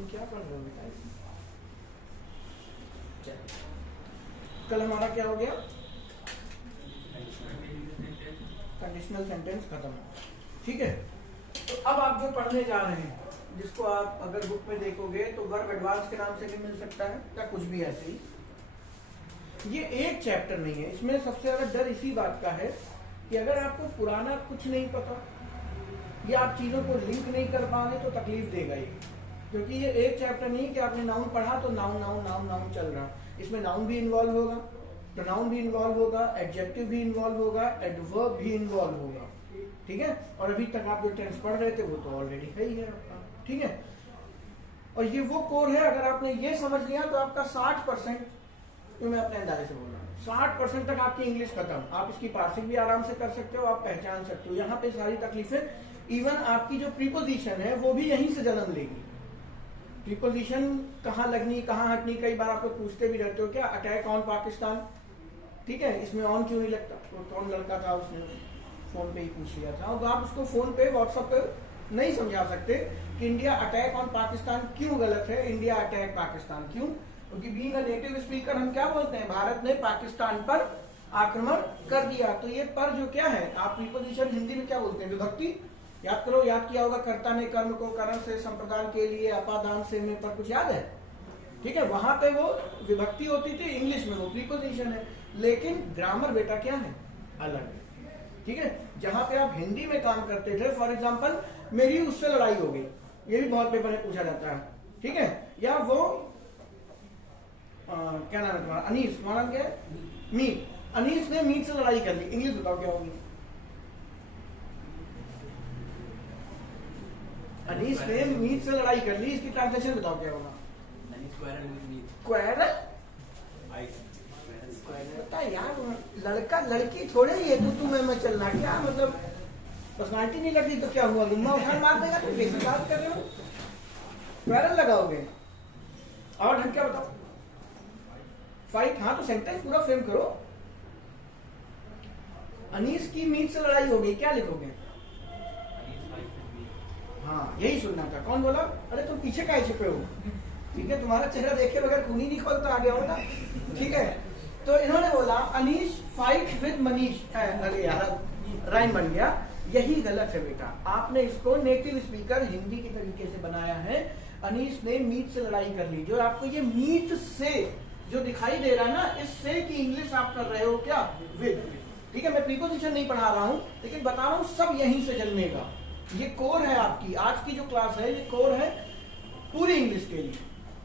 तुम क्या पढ़ रहे हो बेटा? कल हमारा क्या हो गया? कंडीशनल सेंटेंस खत्म। ठीक है, तो अब आप जो पढ़ने जा रहे हैं, जिसको आप अगर बुक में देखोगे तो वर्ब एडवांस के नाम से भी मिल सकता है या कुछ भी ऐसे ही। ये एक चैप्टर नहीं है, इसमें सबसे ज्यादा डर इसी बात का है कि अगर आपको पुराना कुछ नहीं पता या आप चीजों को लिंक नहीं कर पाए तो तकलीफ देगा ये। क्योंकि ये एक चैप्टर नहीं है कि आपने नाउन पढ़ा तो नाउन नाउन नाउन नाउन चल रहा, इसमें नाउन भी इन्वॉल्व होगा, प्रोनाउन भी इन्वॉल्व होगा, एडजेक्टिव भी इन्वॉल्व होगा, एडवर्ब भी इन्वॉल्व होगा। ठीक है, और अभी तक आप जो टेंस पढ़ रहे थे वो तो ऑलरेडी है ही है आपका। ठीक है, और ये वो कोर है, अगर आपने ये समझ लिया तो आपका 60%, तो मैं अपने अंदाजे से बोल रहा हूँ 60% तक आपकी इंग्लिश खत्म। आप इसकी पार्सिंग भी आराम से कर सकते हो, आप पहचान सकते हो। यहाँ पे सारी तकलीफें, इवन आपकी जो प्रीपोजिशन है वो भी यहीं से जन्म लेगी। प्रीपोजिशन कहाँ लगनी कहाँ हटनी, कई बार आप लोग पूछते भी रहते हो क्या अटैक ऑन पाकिस्तान, ठीक है, इसमें ऑन क्यों नहीं लगता? तो कौन लड़का था उसने फोन पे ही पूछ लिया था, तो आप उसको फोन पे व्हाट्सएप पे नहीं समझा सकते कि इंडिया अटैक ऑन पाकिस्तान क्यों गलत है, इंडिया अटैक पाकिस्तान क्यों? क्योंकि बीइंग अ नेटिव स्पीकर हम क्या बोलते हैं, भारत ने पाकिस्तान पर आक्रमण कर दिया। तो ये पर जो क्या है, आप प्रीपोजिशन हिंदी में क्या बोलते हैं, विभक्ति। याद करो, याद किया होगा, कर्ता ने कर्म को करण से संप्रदान के लिए अपादान से में पर कुछ याद है? ठीक है, वहां पे वो विभक्ति होती थी, इंग्लिश में वो प्रीपोजिशन है। लेकिन ग्रामर बेटा क्या है, अलग है। ठीक है, जहां पे आप हिंदी में काम करते थे, फॉर एग्जाम्पल मेरी उससे लड़ाई हो गई, ये भी बहुत पेपर में पूछा जाता है। ठीक है, या वो क्या नाम है तुम्हारा, अनीस, तुम्हारा क्या है, मीट, अनीस ने मीट से लड़ाई कर ली, इंग्लिश बताओ क्या होगी? अनीस ने मीट से लड़ाई कर ली, इसकी ट्रांसलेशन बताओ क्या होगा? क्वेरल। बता यार, लड़का लड़की थोड़े ही है, तू मैं चलना क्या, मतलब पर्सनालिटी नहीं लगी तो क्या हुआ, गुम्मा उखाड़ मार देगा? तुम कैसी बात कर रहे हो? क्वेरल लगाओगे और ढंग क्या बताओ? फाइट। हाँ, तो सेंटेंस पूरा फ्रेम करो। अनीस की मीट से लड़ाई हो गई, क्या लिखोगे? हाँ, यही सुनना था। कौन बोला? अरे तुम पीछे काहे छुपे हो? ठीक है, तुम्हारा चेहरा देखे बगैर खून ही नहीं खोलता, आगे होगा। ठीक है, तो इन्होंने बोला अनीश फाइट विद मनीष। अरे यार, राइम बन गया। यही गलत है बेटा, आपने इसको नेटिव स्पीकर हिंदी के तरीके से बनाया है। अनीश ने मीट से लड़ाई कर ली, जो आपको ये मीट से जो दिखाई दे रहा है ना, इससे की इंग्लिश आप कर रहे हो क्या, विद। ठीक है, मैं प्रीपोजिशन नहीं पढ़ा रहा हूं, लेकिन बता रहा हूं सब यहीं से जन्मेगा। ये कोर है आपकी आज की जो क्लास है, ये कोर है पूरी इंग्लिश के लिए।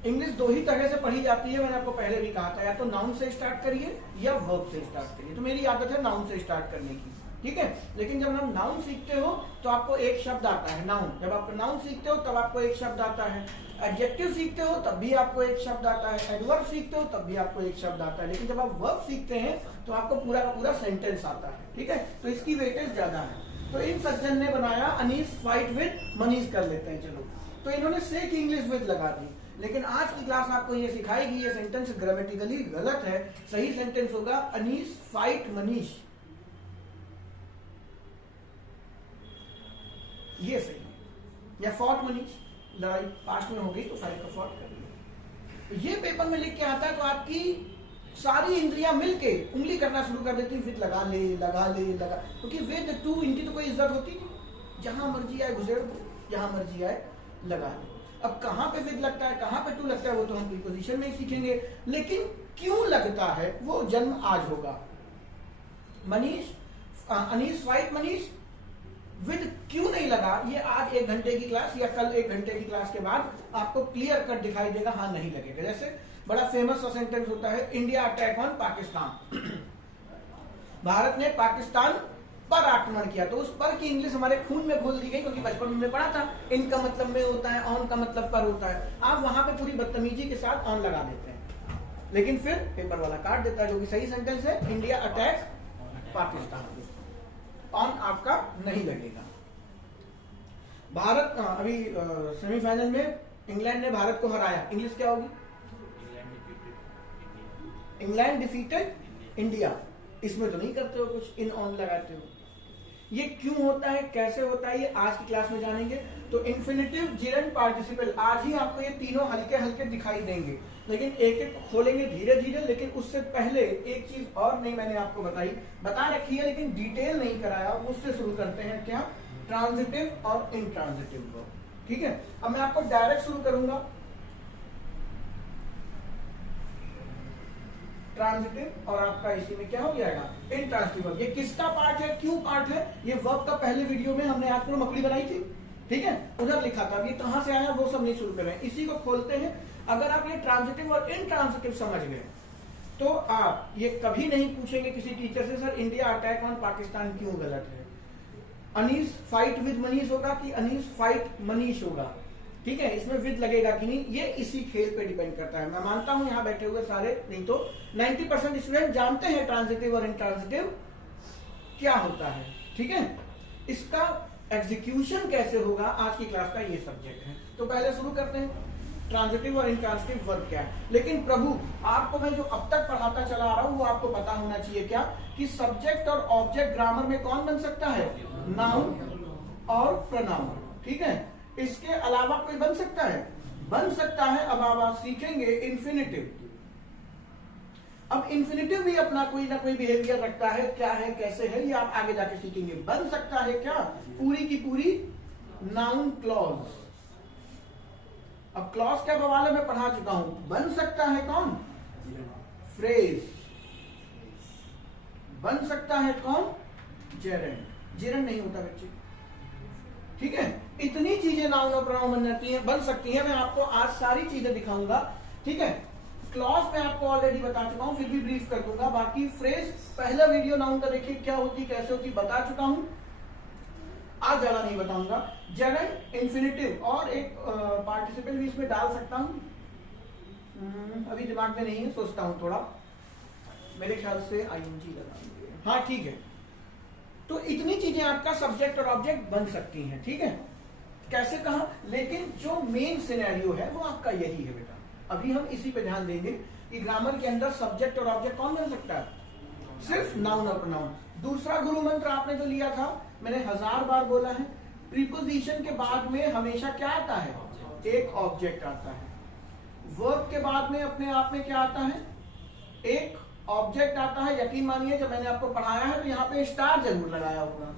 इंग्लिश दो ही तरह से पढ़ी जाती है, मैंने आपको पहले भी कहा था, या तो नाउन से स्टार्ट करिए या वर्ब से स्टार्ट करिए। तो मेरी आदत है नाउन से स्टार्ट करने की। ठीक है, लेकिन जब हम नाउन सीखते हो तो आपको एक शब्द आता है, नाउन। जब आप नाउन सीखते हो तब आपको एक शब्द आता है। एडजेक्टिव सीखते हो तब भी आपको एक शब्द आता है। एडवर्ब सीखते हो तब भी आपको एक शब्द आता है। लेकिन जब आप वर्ब सीखते हैं तो आपको पूरा का पूरा सेंटेंस आता है। ठीक है, तो इसकी वेटेज ज्यादा है। तो इन सज्जन ने बनाया अनीस फाइट विद मनीष कर लेते हैं, चलो। तो इन्होंने से की इंग्लिश विद लगा दी। लेकिन आज की क्लास आपको ये सिखाएगी, ये सेंटेंस ग्रामेटिकली गलत है। सही सेंटेंस होगा अनीस फाइट मनीष, ये सही है। या फॉट मनीष, लड़ाई पास्ट में हो गई तो फाइट का फॉट कर लिया। ये पेपर में लिख के आता है तो आपकी सारी इंद्रियां मिलके उंगली करना शुरू कर देती, विद लगा ले लगा ले लगा, क्योंकि विद टू इनकी तो कोई इज्जत होती नहीं। जहां मर्जी आए घुसेड़ दो, जहां मर्जी आए लगा ले। अब कहां पे विद लगता है, कहां पे टू लगता है, वो तो हम प्रीपोजिशन में ही सीखेंगे। लेकिन क्यों लगता है वो जन्म आज होगा। मनीष, अनीस फाइट मनीष, विद क्यों नहीं लगा, ये आज 1 घंटे की क्लास या कल 1 घंटे की क्लास के बाद आपको क्लियर कट दिखाई देगा। हाँ, नहीं लगेगा। जैसे बड़ा फेमस सा सेंटेंस होता है, India attack on Pakistan. Bharat ने पाकिस्तान पर आक्रमण किया। तो उस पर की इंग्लिश हमारे खून में घोल दी गई, क्योंकि बचपन में पढ़ा था इन का मतलब में होता है, ऑन का मतलब पर होता है। आप वहां पे पूरी बदतमीजी के साथ ऑन लगा देते हैं, लेकिन फिर पेपर वाला काट देता है, जो कि सही सेंटेंस है, इंडिया अटैक पाकिस्तान। ऑन आपका नहीं लगेगा। भारत अभी सेमीफाइनल में इंग्लैंड ने भारत को हराया, इंग्लिश क्या होगी? England defeated India. इसमें तो नहीं करते हो कुछ, इन ऑन लगाते हो। ये क्यों होता है, कैसे होता है, ये आज की क्लास में जानेंगे। तो इन्फिनेटिव, जिरंड, पार्टिसिपल, आज ही आपको ये तीनों हल्के हल्के दिखाई देंगे, लेकिन एक एक खोलेंगे धीरे धीरे। लेकिन उससे पहले एक चीज और नहीं मैंने आपको बता रखी है, लेकिन डिटेल नहीं कराया, उससे शुरू करते हैं। क्या? ट्रांजिटिव और इनट्रांजिटिव वर्ब। ठीक है, अब मैं आपको डायरेक्ट शुरू करूंगा। ट्रांजिटिव और आपका इसी में क्या हो जाएगा? Intransitive verb. ये किसका पार्ट है, क्यों पार्ट है? ये वर्ब का पहले वीडियो में हमने आपको मकड़ी बनाई थी, ठीक है, उधर लिखा था। ये कहां से आया वो सब नहीं शुरू कर रहे हैं, इसी को खोलते हैं। अगर आप ये ट्रांजिटिव और इनट्रांजिटिव समझ गए तो आप ये कभी नहीं पूछेंगे किसी टीचर से, sir India attack on Pakistan क्यों गलत है। अनीस फाइट विद मनीष होगा कि अनीस फाइट मनीष होगा, ठीक है, इसमें विद लगेगा कि नहीं, ये इसी खेल पे डिपेंड करता है। मैं मानता हूं यहाँ बैठे हुए सारे नहीं तो 90% स्टूडेंट जानते हैं ट्रांजिटिव और इनट्रांजिटिव क्या होता है, ठीक है। इसका एग्जीक्यूशन कैसे होगा, आज की क्लास का ये सब्जेक्ट है। तो पहले शुरू करते हैं, ट्रांजिटिव और इनट्रांजिटिव वर्ब क्या है। लेकिन प्रभु, आपको मैं जो अब तक पढ़ाता चला आ रहा हूं वो आपको पता होना चाहिए क्या, कि सब्जेक्ट और ऑब्जेक्ट ग्रामर में कौन बन सकता है? नाउन और प्रोनाउन, ठीक है। इसके अलावा कोई बन सकता है? बन सकता है। अब आप सीखेंगे इन्फिनेटिव। अब इन्फिनेटिव भी अपना कोई ना कोई बिहेवियर रखता है, क्या है, कैसे है, ये आप आगे जाके सीखेंगे। बन सकता है क्या? पूरी की पूरी नाउन क्लॉज। अब क्लॉज क्या बवाल है मैं पढ़ा चुका हूं। बन सकता है कौन? फ्रेज। बन सकता है कौन? जेरेंड। जेरेंड नहीं होता बच्चे, ठीक है। इतनी चीजें नाउन और प्रोनाउन बन सकती हैं। मैं आपको आज सारी चीजें दिखाऊंगा, ठीक है। क्लॉज मैं आपको ऑलरेडी बता चुका हूं, फिर भी ब्रीफ कर दूंगा। बाकी फ्रेज पहला वीडियो नाउन का देखिए क्या होती कैसे होती बता चुका हूं, आज ज्यादा नहीं बताऊंगा। जेरेंड, इन्फिनेटिव और एक पार्टिसिपल भी इसमें डाल सकता हूं, अभी दिमाग में नहीं है, सोचता हूं थोड़ा। मेरे ख्याल से आईएनजी लगा, हाँ ठीक है। तो इतनी चीजें आपका सब्जेक्ट और ऑब्जेक्ट बन सकती हैं, ठीक है। कैसे कहा, लेकिन जो मेन सिनेरियो है वो आपका यही है बेटा। अभी हम इसी पे ध्यान देंगे कि ग्रामर के अंदर सब्जेक्ट और ऑब्जेक्ट कौन बन सकता है? सिर्फ नाउन और प्रोनाउन। दूसरा गुरु मंत्र आपने जो लिया था, मैंने 1000 बार बोला है, प्रीपोजिशन के बाद में हमेशा क्या आता है? एक ऑब्जेक्ट आता है। वर्ब के बाद में अपने आप में क्या आता है? एक ऑब्जेक्ट आता है। यकीन मानिए जब मैंने आपको पढ़ाया है तो यहाँ पे स्टार जरूर लगाया होगा,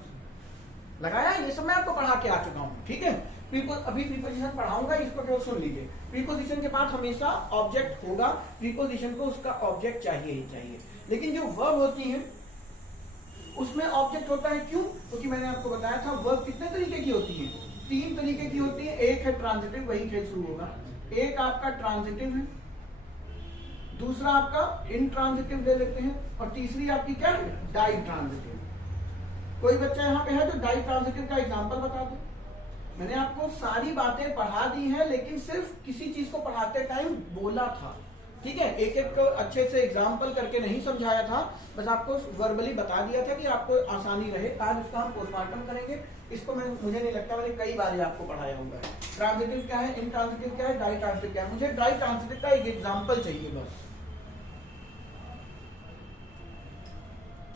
लगाया, ये सब मैं आपको पढ़ा के आ चुका हूँ, ठीक है। अभी प्रीपोजिशन पढ़ाऊंगा, इसको केवल सुन लीजिए। प्रीपोजिशन के बाद हमेशा ऑब्जेक्ट होगा, प्रीपोजिशन को उसका ऑब्जेक्ट चाहिए ही चाहिए। लेकिन जो वर्ब होती है उसमें ऑब्जेक्ट होता है, क्यों? क्योंकि मैंने आपको बताया था वर्ब कितने तरीके की होती है? 3 तरीके की होती है। एक है ट्रांजिटिव, वही खेल शुरू होगा। एक आपका ट्रांजिटिव है, दूसरा आपका इनट्रांजिटिव ले लेते हैं, और तीसरी आपकी क्या है? Ditransitive. कोई बच्चा यहाँ पे है तो डाई ट्रांजिटिव का एग्जांपल बता दो। मैंने आपको सारी बातें पढ़ा दी है, लेकिन सिर्फ किसी चीज को पढ़ाते टाइम बोला था, ठीक है। एक एक को अच्छे से एग्जांपल करके नहीं समझाया था, बस आपको वर्बली बता दिया था कि आपको आसानी रहे। आज उसका हम पोस्टमार्टम करेंगे। इसको मुझे नहीं लगता मैंने कई बार आपको पढ़ाया होगा। ट्रांजिटिव क्या है, इनट्रांजिटिव क्या है, डाई ट्रांजिटिव क्या है। मुझे डाई ट्रांजिटिव का एक एग्जाम्पल चाहिए बस,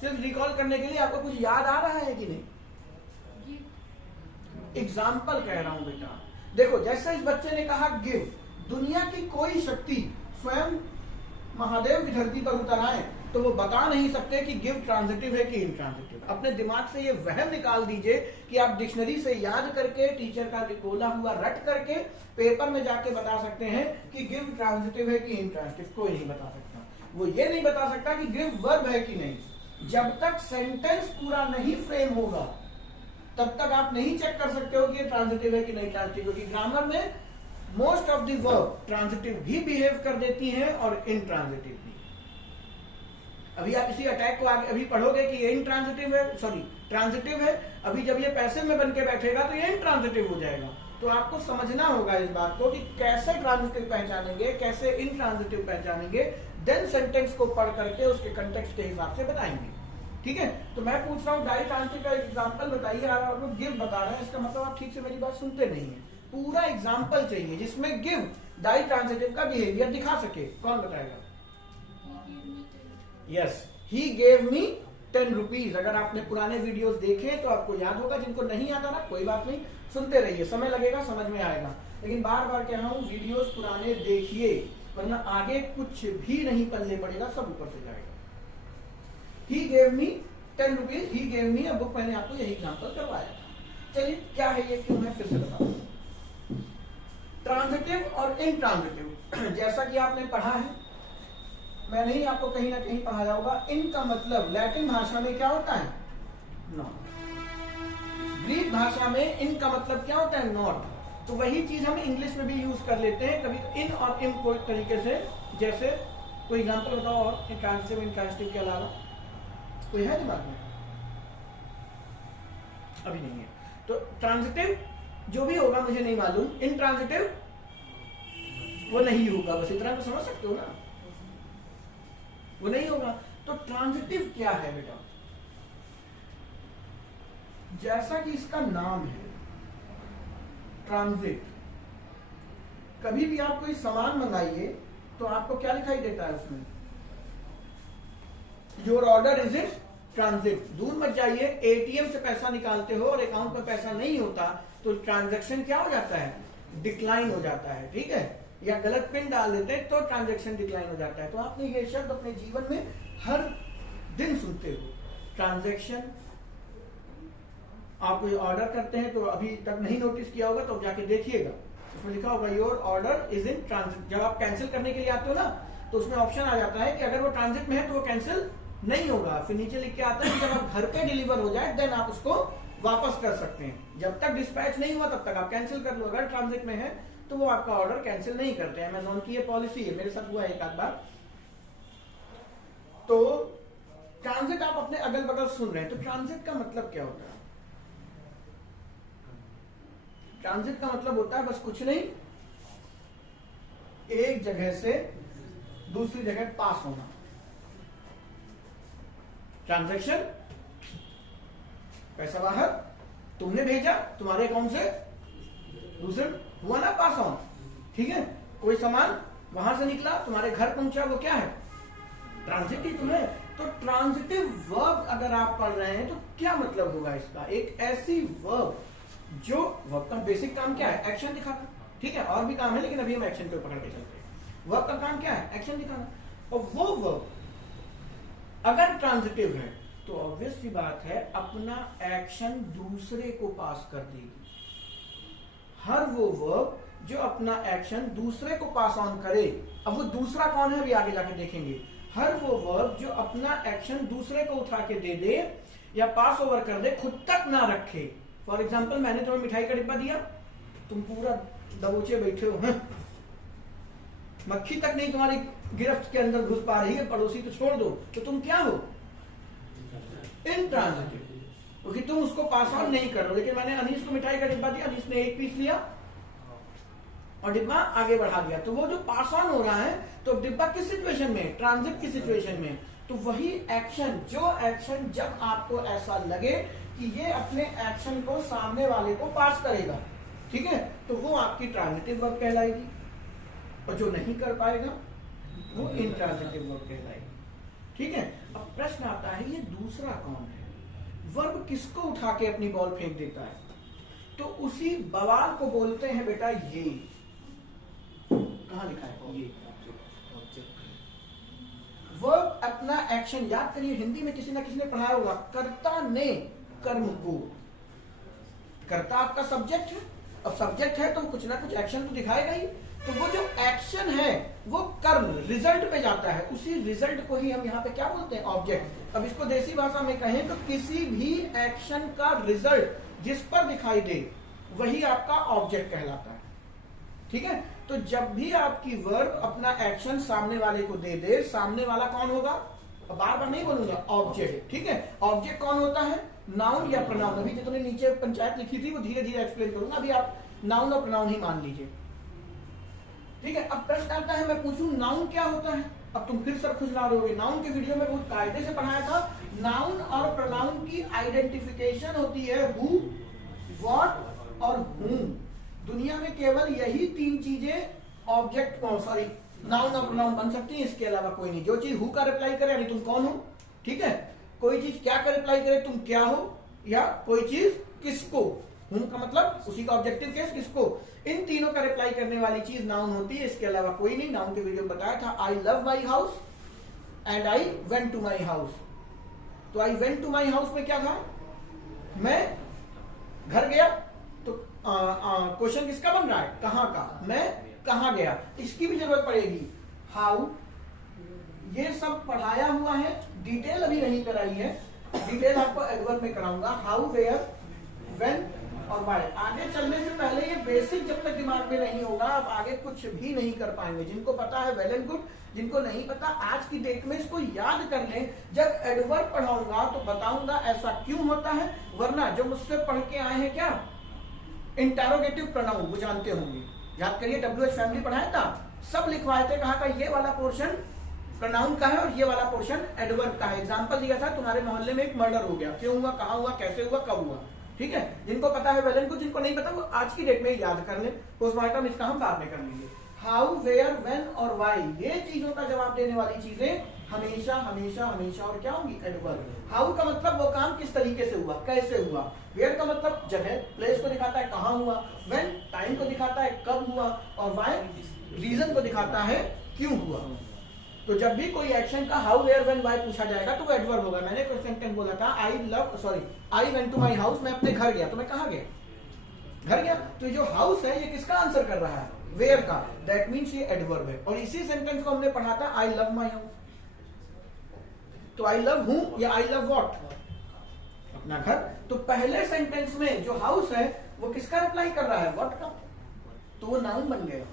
सिर्फ रिकॉल करने के लिए। आपको कुछ याद आ रहा है कि नहीं? एग्जाम्पल कह रहा हूं बेटा। देखो, जैसे इस बच्चे ने कहा गिव, दुनिया की कोई शक्ति स्वयं महादेव की धरती पर उतर आए तो वो बता नहीं सकते कि गिव ट्रांजिटिव है कि इनट्रांजिटिव। अपने दिमाग से ये वहम निकाल दीजिए कि आप डिक्शनरी से याद करके, टीचर का बोला हुआ रट करके पेपर में जाके बता सकते हैं कि गिव ट्रांजिटिव है कि इनट्रांजिटिव। कोई नहीं बता सकता। वो ये नहीं बता सकता कि गिव वर्ब है कि नहीं। जब तक सेंटेंस पूरा नहीं फ्रेम होगा तब तक आप नहीं चेक कर सकते हो कि ये ट्रांजिटिव है कि नहीं ट्रांजिटिव। क्योंकि ग्रामर में most of the verb transitive भी बिहेव कर देती हैं और इनट्रांजिटिव भी। अभी आप इसी अटैक को आगे अभी पढ़ोगे कि ये इनट्रांजिटिव है, सॉरी ट्रांजिटिव है। अभी जब ये पैसिव में बन के बैठेगा तो ये इनट्रांजिटिव हो जाएगा। तो आपको समझना होगा इस बात को कि कैसे ट्रांजिटिव पहचानेंगे, कैसे इनट्रांजिटिव पहचानेंगे, देन सेंटेंस को पढ़ करके उसके कंटेक्स्ट के हिसाब से बताएंगे, ठीक है। तो मैं पूछ रहा हूँ डाई ट्रांजिटिव का एग्जांपल बताइए। आप लोग गिव बता रहे हैं, इसका मतलब आप ठीक से मेरी बात सुनते नहीं है। पूरा एग्जांपल चाहिए जिसमें गिव डाई ट्रांजिटिव का बिहेवियर दिखा सके। कौन बताएगा? Yes, he gave me 10 rupees. अगर आपने पुराने वीडियोस देखे तो आपको याद होगा, जिनको नहीं आता ना कोई बात नहीं, सुनते रहिए, समय लगेगा, समझ में आएगा। लेकिन बार बार कह रहा हूँ वीडियोस पुराने देखिए, वरना आगे कुछ भी नहीं पल्ले पड़ेगा, सब ऊपर से जाएगा। He gave me 10 rupees, he gave me a book, मैंने आपको यही एग्जाम्पल करवाया था। चलिए क्या है ये, क्यों है, फिर से बताओ। ट्रांजिटिव और इनट्रांजिटिव, जैसा कि आपने पढ़ा है, मैंने ही आपको कहीं ना कहीं पढ़ाया होगा। इन का मतलब लैटिन भाषा में क्या होता है, नॉट। ग्रीक भाषा में इन का मतलब क्या होता है, नॉट। तो वही चीज हम इंग्लिश में भी यूज कर लेते हैं कभी इन और इन कोई तरीके से। जैसे कोई एग्जांपल बताओ और इंट्रांजिटिव इंट्रांजिटिव के अलावा कोई है दिमाग में? अभी नहीं है। तो ट्रांजिटिव जो भी होगा मुझे नहीं मालूम, इनट्रांजिटिव वो नहीं होगा, बस इतना तो समझ सकते हो ना, वो नहीं होगा। तो ट्रांजिटिव क्या है बेटा? जैसा कि इसका नाम है ट्रांजिट, कभी भी आप कोई सामान मंगाइए तो आपको क्या दिखाई देता है उसमें, your order is in transit. दूर मत जाइए, एटीएम से पैसा निकालते हो और अकाउंट में पैसा नहीं होता तो ट्रांजैक्शन क्या हो जाता है, डिक्लाइन हो जाता है, ठीक है, या गलत पिन डाल देते हैं तो ट्रांजैक्शन डिक्लाइन हो जाता है। तो आपने ये शब्द अपने जीवन में हर दिन सुनते हो, ट्रांजैक्शन। आप कोई ऑर्डर करते हैं तो अभी तक नहीं नोटिस किया होगा तो जाके देखिएगा, उसमें लिखा होगा your order is in transit. जब आप कैंसिल करने के लिए आते हो ना तो उसमें ऑप्शन आ जाता है कि अगर वो ट्रांजिट में है तो वो कैंसिल नहीं होगा। फिर नीचे लिख के आता है कि जब आप घर पे डिलीवर हो जाए देन आप उसको वापस कर सकते हैं। जब तक डिस्पैच नहीं हुआ तब तक आप कैंसिल कर लो, अगर ट्रांजिट में है तो वो आपका ऑर्डर कैंसिल नहीं करते हैं। अमेज़न की ये पॉलिसी है, मेरे साथ हुआ एक आध बार। तो ट्रांजिट आप अपने अगल बगल सुन रहे हैं, तो ट्रांजिट का मतलब क्या होता है? ट्रांजिट का मतलब होता है बस कुछ नहीं, एक जगह से दूसरी जगह पास होना। ट्रांजैक्शन, पैसा बाहर तुमने भेजा तुम्हारे अकाउंट से दूसरे, हुआ ना पास ऑन, ठीक है। कोई सामान वहां से निकला तुम्हारे घर पहुंचा, वो क्या है, ट्रांजिट ही तुम्हें। तो ट्रांजिटिव वर्ब अगर आप पढ़ रहे हैं तो क्या मतलब होगा इसका, एक ऐसी वर्ब जो वर्ब का बेसिक काम क्या है, एक्शन दिखाना, ठीक है, और भी काम है लेकिन अभी हम एक्शन पे पकड़ के चलते हैं। वर्ब का काम क्या है, एक्शन दिखाना। और वो वर्ब अगर ट्रांजिटिव है तो ऑब्वियस सी बात है अपना एक्शन दूसरे को पास कर देगी। हर वो वर्ब जो अपना एक्शन दूसरे को पास ऑन करे, अब वो दूसरा कौन है अभी आगे जाके देखेंगे। हर वो वर्ब जो अपना एक्शन दूसरे को उठा के दे दे या पास ओवर कर दे, खुद तक ना रखे। फॉर एग्जाम्पल मैंने तुम्हें मिठाई का डिब्बा दिया, तुम पूरा दबोचे बैठे हो, मक्खी तक नहीं तुम्हारी गिरफ्त के अंदर घुस पा रही है, पड़ोसी तो छोड़ दो, तो तुम क्या हो, इनट्रांजिटिव, क्योंकि तुम उसको पास ऑन नहीं कर रहे हो। लेकिन मैंने अनीस को मिठाई का डिब्बा दिया, अनीस ने एक पीस लिया और डिब्बा आगे बढ़ा दिया, तो वो जो पास ऑन हो रहा है, तो डिब्बा किस सिचुएशन में, ट्रांजिट की सिचुएशन में। तो वही एक्शन, जो एक्शन जब आपको ऐसा लगे कि ये अपने एक्शन को सामने वाले को पास करेगा, ठीक है, तो वो आपकी ट्रांजिटिव वर्ब कहलाएगी। और जो नहीं कर पाएगा वो इनट्रांजिटिव वर्ब कहलाएगी, ठीक है। अब प्रश्न आता है ये दूसरा कौन है, वर्ब किसको उठा के अपनी बॉल फेंक देता है, तो उसी बवाल को बोलते हैं बेटा ये, कहां लिखा है ये, वर्ब अपना एक्शन, याद करिए हिंदी में किसी ना किसी ने पढ़ाया होगा, कर्ता ने कर्म को, कर्ता आपका सब्जेक्ट है, अब सब्जेक्ट है तो कुछ ना कुछ एक्शन तो दिखाएगा ही, तो वो जो एक्शन है वो कर्म रिजल्ट पे जाता है, उसी रिजल्ट को ही हम यहाँ पे क्या बोलते हैं, ऑब्जेक्ट। अब इसको देसी भाषा में कहें तो किसी भी एक्शन का रिजल्ट जिस पर दिखाई दे वही आपका ऑब्जेक्ट कहलाता है, ठीक है। तो जब भी आपकी वर्ब अपना एक्शन सामने वाले को दे दे, सामने वाला कौन होगा, बार बार नहीं बोलूंगा, ऑब्जेक्ट, ठीक है। ऑब्जेक्ट कौन होता है, नाउन या प्रोनाउन। अभी जितने नीचे पंचायत लिखी थी वो धीरे धीरे एक्सप्लेन करूंगा, अभी आप नाउन और प्रोनाउन ही मान लीजिए, ठीक है। अब प्रश्न आता है, मैं पूछूं नाउन क्या होता है, अब तुम फिर सर खुजला रहे होगे। नाउन के वीडियो में बहुत कायदे से पढ़ाया था, नाउन और प्रोनाउन की आइडेंटिफिकेशन होती है हु, व्हाट और whom। दुनिया में केवल यही तीन चीजें ऑब्जेक्ट, सॉरी, नाउन और प्रोनाउन बन सकती है, इसके अलावा कोई नहीं। जो चीज हु का रिप्लाई करे यानी तुम कौन हो, ठीक है, कोई चीज क्या कर रिप्लाई करे, तुम क्या हो, या कोई चीज किसको, हुम का मतलब उसी का ऑब्जेक्टिव केस किसको, इन तीनों का रिप्लाई करने वाली चीज नाउन होती है, इसके अलावा कोई नहीं। नाउन के वीडियो में बताया था, I love my house and I went to my house. तो I went to my house में क्या था, मैं घर गया, तो क्वेश्चन किसका बन रहा है, कहां का, मैं कहां गया, इसकी भी जरूरत पड़ेगी। हाउ, ये सब पढ़ाया हुआ है, डिटेल अभी नहीं कराई है, डिटेल आपको एडवर्ब में कराऊंगा। हाउ, वेयर, व्हेन और व्हाई। आगे चलने से पहले ये बेसिक जब तक दिमाग में नहीं होगा आप आगे कुछ भी नहीं कर पाएंगे। जिनको पता है वेल एंड गुड, जिनको नहीं पता आज की डेट में इसको याद कर लें। जब एडवर्ब पढ़ाऊंगा तो बताऊंगा ऐसा क्यों होता है, वरना जो मुझसे पढ़ के आए हैं क्या, इंटरोगेटिव प्रोनाउन, वो जानते होंगे, याद करिए WH फैमिली पढ़ाया था, सब लिखवाए थे, कहा था ये वाला पोर्शन प्रोनाउन का है और ये वाला पोर्शन एडवर्ब का है। एग्जांपल दिया था, तुम्हारे मोहल्ले में एक मर्डर हो गया, क्यों हुआ, कहां हुआ, कैसे हुआ, कब हुआ। ठीक है, जिनको पता है वेल एंड गुड, जिनको नहीं पता वो आज की डेट में याद कर ले, पोस्टमार्टम इसका हम बाद में कर लेंगे। हाउ, वेयर, व्हेन और व्हाई, ये चीजों का जवाब देने वाली चीजें हमेशा हमेशा हमेशा और क्या होंगी, एडवर्ब। हाउ का मतलब वो काम किस तरीके से हुआ, कैसे हुआ। वेयर का मतलब जगह, प्लेस को दिखाता है कहां हुआ। व्हेन टाइम को दिखाता है कब हुआ, और व्हाई रीजन को दिखाता है क्यों हुआ। तो जब भी कोई एक्शन का हाउ, वेयर, व्हेन, व्हाई पूछा जाएगा तो वो एडवर्ब होगा। मैंने कुछ सेंटेंस बोला था, I went to my house, मैं अपने घर गया, तो मैं कहां गया, घर गया। तो जो हाउस है ये किसका आंसर कर रहा है, वेयर का, दैट मीन्स ये एडवर्ब है। और इसी सेंटेंस को हमने पढ़ा था, आई लव माई हाउस। तो आई लव हूं या आई लव व्हाट, अपना घर। तो पहले सेंटेंस में जो हाउस है वो किसका रिप्लाई कर रहा है, व्हाट का, तो वो नाउन बन गया।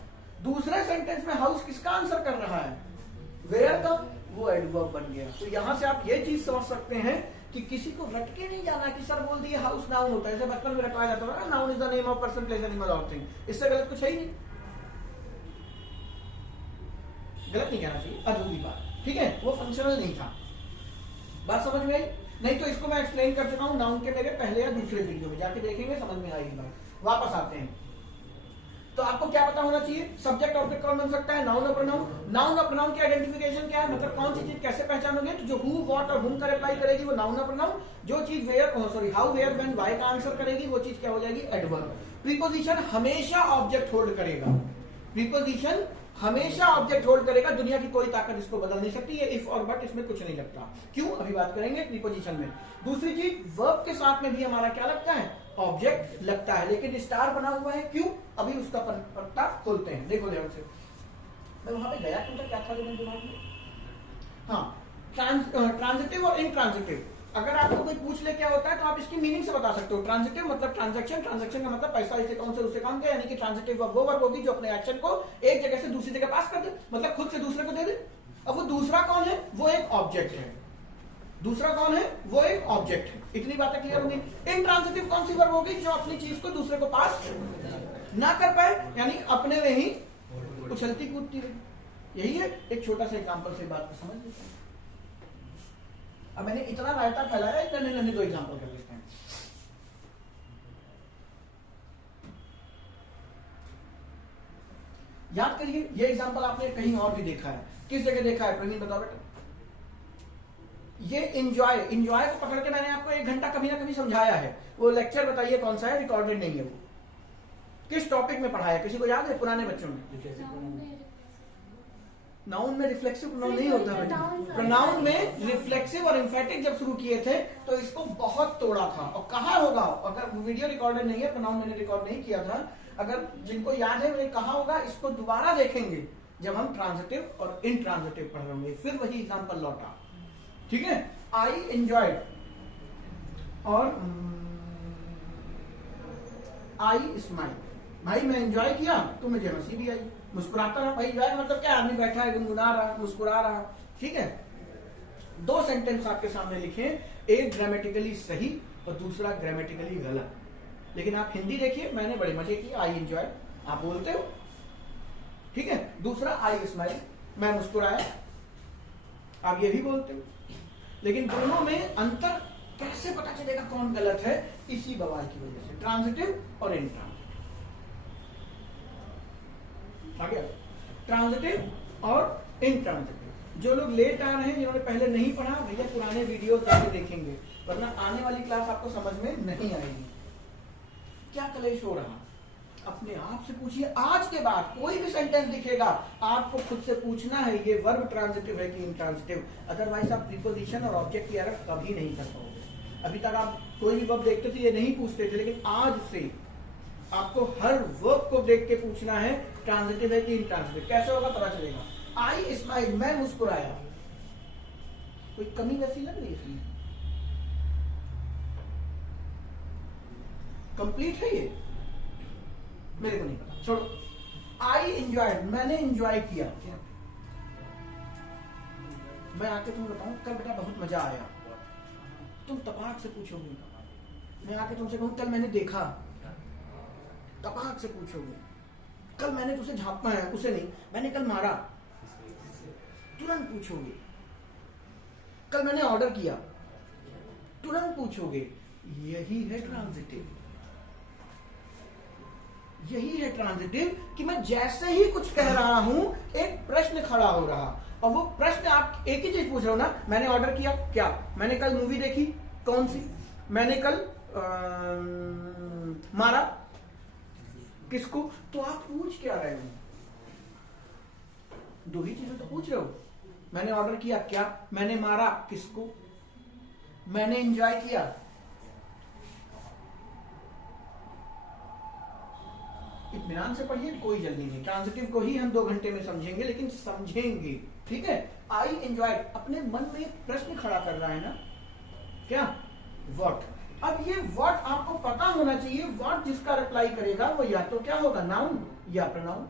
दूसरे सेंटेंस में हाउस किसका आंसर कर रहा है, वेयर का, वो एडवर्ब बन गया। तो यहां से आप ये चीज समझ सकते हैं कि किसी को रट के नहीं जाना कि सर बोल दिए हाउस नाउन होता है, जैसे बचपन में रटवाया जाता है ना, noun is the name of person, place, animal और थिंग। इससे गलत कुछ है ही नहीं, गलत नहीं कहना चाहिए, अधूरी बात, ठीक है, वो फंक्शनल नहीं था। बात समझ में आई? नहीं तो इसको मैं एक्सप्लेन कर चुका हूं नाउन के मेरे पहले या दूसरे वीडियो में, जाके देखेंगे, समझ में आएगी बात। वापस आते हैं, तो आपको क्या पता होना चाहिए, सब्जेक्ट ऑब्जेक्ट कौन बन सकता है, नाउन और प्रोनाउन। नाउन और प्रोनाउन की आइडेंटिफिकेशन क्या है, मतलब कौन सी चीज कैसे पहचानोगे, तो जो हु, व्हाट और हुम का रिप्लाई करेगी वो नाउन और प्रोनाउन। जो चीज हाउ, वेयर, व्हेन, व्हाई का आंसर करेगी वो चीज क्या हो जाएगी, एडवर्ब। प्रीपोजिशन हमेशा ऑब्जेक्ट होल्ड करेगा, प्रीपोजिशन हमेशा ऑब्जेक्ट होल्ड करेगा, दुनिया की कोई ताकत इसको बदल नहीं सकती है। इफ और बट इसमें कुछ नहीं लगता, क्यों, अभी बात करेंगे प्रीपोजिशन में। दूसरी चीज, वर्ब के साथ में भी हमारा क्या लगता है, ऑब्जेक्ट लगता है, लेकिन स्टार बना हुआ है, क्यों, अभी उसका पत्ता खोलते हैं। देखो ध्यान से, मैं वहां पे गया क्यों, क्या था मेरे दिमाग में, हाँ, ट्रांजिटिव और इनट्रांजिटिव। अगर आपको कोई पूछ ले क्या होता है तो आप इसकी मीनिंग से बता सकते हो। ट्रांजिटिव मतलब ट्रांजैक्शन, ट्रांजैक्शन का मतलब पैसा इस अकाउंट से उस अकाउंट का, यानी कि ट्रांजिटिव वो वर्ब होगी जो अपने एक्शन को एक जगह से दूसरी जगह पास कर दे, मतलब खुद से दूसरे को दे दे। अब वो दूसरा कौन है, वो एक ऑब्जेक्ट है, दूसरा कौन है, वो एक ऑब्जेक्ट है। इतनी बातें क्लियर होंगी। इनट्रांजिटिव कौन सी वर्ब होगी, जो अपनी चीज को दूसरे को पास ना कर पाए, यानी अपने में ही उछलती कूदती रही। यही है, एक छोटा सा एग्जांपल से बात को समझ लेते हैं। अब मैंने इतना रायता फैलाया, इतने नन्हे दो एग्जांपल कर लेते हैं। याद करिए, ये एग्जांपल आपने कहीं और भी देखा है, किस जगह देखा है, प्रवीण बताओ बेटा। ये एंजॉय, एंजॉय को पकड़ के मैंने आपको 1 घंटा कभी ना कभी समझाया है। वो लेक्चर बताइए कौन सा है, रिकॉर्डेड नहीं है वो, किस टॉपिक में पढ़ाया, किसी को याद है, पुराने बच्चों में। नाउन में रिफ्लेक्सिव प्रोनाउन नहीं होता है, प्रोनाउन में रिफ्लेक्सिव और एम्फेटिक जब शुरू किए थे तो इसको बहुत तोड़ा था। और कहा होगा, अगर वीडियो रिकॉर्डेड नहीं है, प्रोनाउन मैंने रिकॉर्ड नहीं किया था, अगर जिनको याद है मैंने कहा होगा, इसको दोबारा देखेंगे जब हम ट्रांजिटिव और इनट्रांजिटिव पढ़ रहे होंगे, फिर वही एग्जांपल लौटा, ठीक है। आई एंजॉयड और आई स्माइल, भाई मैं एंजॉय किया तो मुझे हंसी भी आई, मुस्कुराता रहा। भाई एंजॉय मतलब क्या, आदमी बैठा है, गुनगुना रहा, मुस्कुरा रहा, ठीक है। 2 सेंटेंस आपके सामने लिखे, एक ग्रामेटिकली सही और दूसरा ग्रामेटिकली गलत, लेकिन आप हिंदी देखिए, मैंने बड़े मजे की, आई एंजॉय आप बोलते हो, ठीक है। दूसरा आई स्माइल, मैं मुस्कुराया, आप ये भी बोलते हो, लेकिन दोनों में अंतर कैसे पता चलेगा कौन गलत है, इसी बवाल की वजह से, ट्रांजिटिव और इनट्रांजिटिव। आ गया, ट्रांजिटिव और इनट्रांजिटिव जो लोग लेट आ रहे हैं, जिन्होंने पहले नहीं पढ़ा, भैया पुराने वीडियो जाके देखेंगे, वरना आने वाली क्लास आपको समझ में नहीं आएगी। क्या कलेश हो रहा, अपने आप से पूछिए। आज के बाद कोई भी सेंटेंस दिखेगा, आपको खुद से पूछना है ये वर्ब ट्रांजिटिव है कि इंट्रांजिटिव, अदरवाइज आप प्रीपोजिशन और ऑब्जेक्ट की एरर कभी नहीं कर पाओगे। अभी तक आप कोई भी वर्ब देखते थे ये नहीं पूछते थे, लेकिन आज से आपको हर वर्ब को देख के पूछना है ट्रांजिटिव है कि इंट्रांजिटिव। कैसे होगा पता चलेगा। आई स्माइल, मैं मुस्कुराया, कोई कमी वैसी लग रही है इसमें? कंप्लीट है ये? मेरे को नहीं पता, छोड़ो। आई एंजॉयड, मैंने एंजॉय किया। मैं आके तुम्हें बताऊं कल बेटा बहुत मजा आया, तुम तपाक से पूछोगे। मैं आके तुमसे कहूं कल मैंने देखा, तपाक से पूछोगे। कल मैंने तुझसे झापा है, उसे नहीं, मैंने कल मारा, तुरंत पूछोगे। कल मैंने ऑर्डर किया, तुरंत पूछोगे। यही है ट्रांजिटिव, यही है ट्रांजिटिव कि मैं जैसे ही कुछ कह रहा हूं एक प्रश्न खड़ा हो रहा, और वो प्रश्न आप एक ही चीज पूछ रहे हो ना, मैंने ऑर्डर किया क्या, मैंने कल मूवी देखी कौन सी, मैंने कल मारा किसको, तो आप पूछ क्या रहे हो? दो ही चीजें तो पूछ रहे हो। मैंने ऑर्डर किया क्या, मैंने मारा किसको, मैंने एंजॉय किया। इत्मीनान से पढ़िए, कोई जल्दी नहीं। ट्रांजिटिव को ही हम 2 घंटे में समझेंगे, लेकिन समझेंगे, ठीक है। आई एंजॉय, अपने मन में एक प्रश्न खड़ा कर रहा है ना, क्या, व्हाट। अब ये व्हाट आपको पता होना चाहिए। व्हाट जिसका रिप्लाई करेगा वो या तो क्या होगा, नाउन या प्रोनाउन।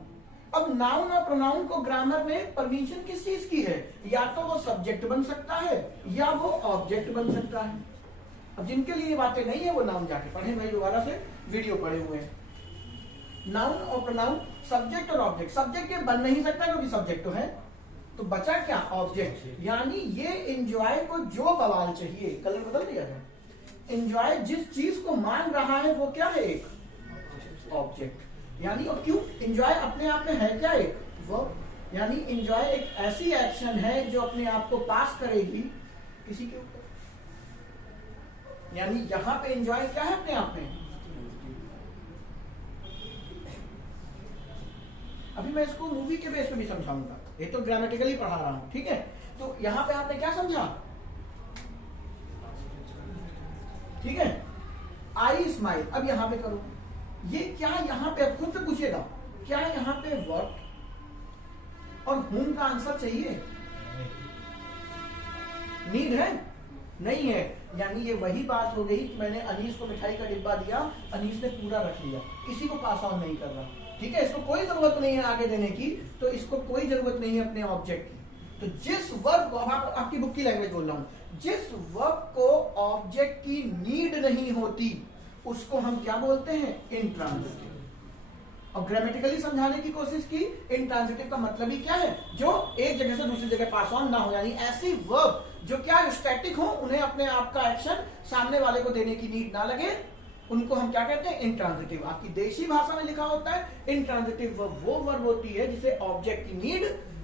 अब नाउन और प्रोनाउन को ग्रामर में परमिशन किस चीज की है, या तो वो सब्जेक्ट बन सकता है या वो ऑब्जेक्ट बन सकता है। अब जिनके लिए ये बातें नहीं है वो नाउन जाके पढ़े, भाई दोबारा से वीडियो पढ़े हुए हैं। नाउन और प्रोनाउन, सब्जेक्ट और ऑब्जेक्ट। सब्जेक्ट ये बन नहीं सकता क्योंकि सब्जेक्ट तो है, तो बचा क्या, ऑब्जेक्ट। यानी ये एंजॉय को जो बवाल चाहिए, कलर बदल दिया है। एंजॉय जिस चीज को मान रहा है वो क्या है, एक ऑब्जेक्ट। यानी और क्यों, एंजॉय अपने आप में है क्या, एक वर्ब। यानी एंजॉय एक ऐसी एक्शन है जो अपने आप को पास करेगी किसी के ऊपर। यानी यहां पे एंजॉय क्या है अपने आप में। अभी मैं इसको मूवी के बेस पे भी समझाऊंगा, ये तो ग्रामेटिकली पढ़ा रहा हूं, ठीक है। तो यहां पे आपने क्या समझा, ठीक है। आई स्माइल, अब यहां पे करो ये क्या, यहां पे खुद से पूछिएगा क्या यहां पे व्हाट और whom का आंसर चाहिए, नीड है, नहीं है। यानी ये वही बात हो गई कि मैंने अनीस को मिठाई का डिब्बा दिया, अनीस ने पूरा रख लिया, किसी को पास ऑन नहीं कर रहा, ठीक है। इसको कोई जरूरत नहीं है आगे देने की, तो इसको कोई जरूरत नहीं है अपने ऑब्जेक्ट की। तो जिस वर्ब को, आपकी बुक की लैंग्वेज बोल रहा हूं, जिस वर्ब को ऑब्जेक्ट की नीड नहीं होती उसको हम क्या बोलते हैं, इंट्रांजिटिव। और ग्रामेटिकली समझाने की कोशिश की, इंट्रांजिटिव का मतलब ही क्या है, जो एक जगह से दूसरी जगह पास ऑन ना हो। यानी ऐसी वर्ब जो क्या स्टैटिक हो, उन्हें अपने आप का एक्शन सामने वाले को देने की नीड ना लगे, उनको हम क्या कहते हैं, इंट्रांजिटिव। आपकी देशी भाषा में लिखा होता है इंट्रांजिटिव वर्ब वो वर्ब होती है जिसे ऑब्जेक्ट की नीड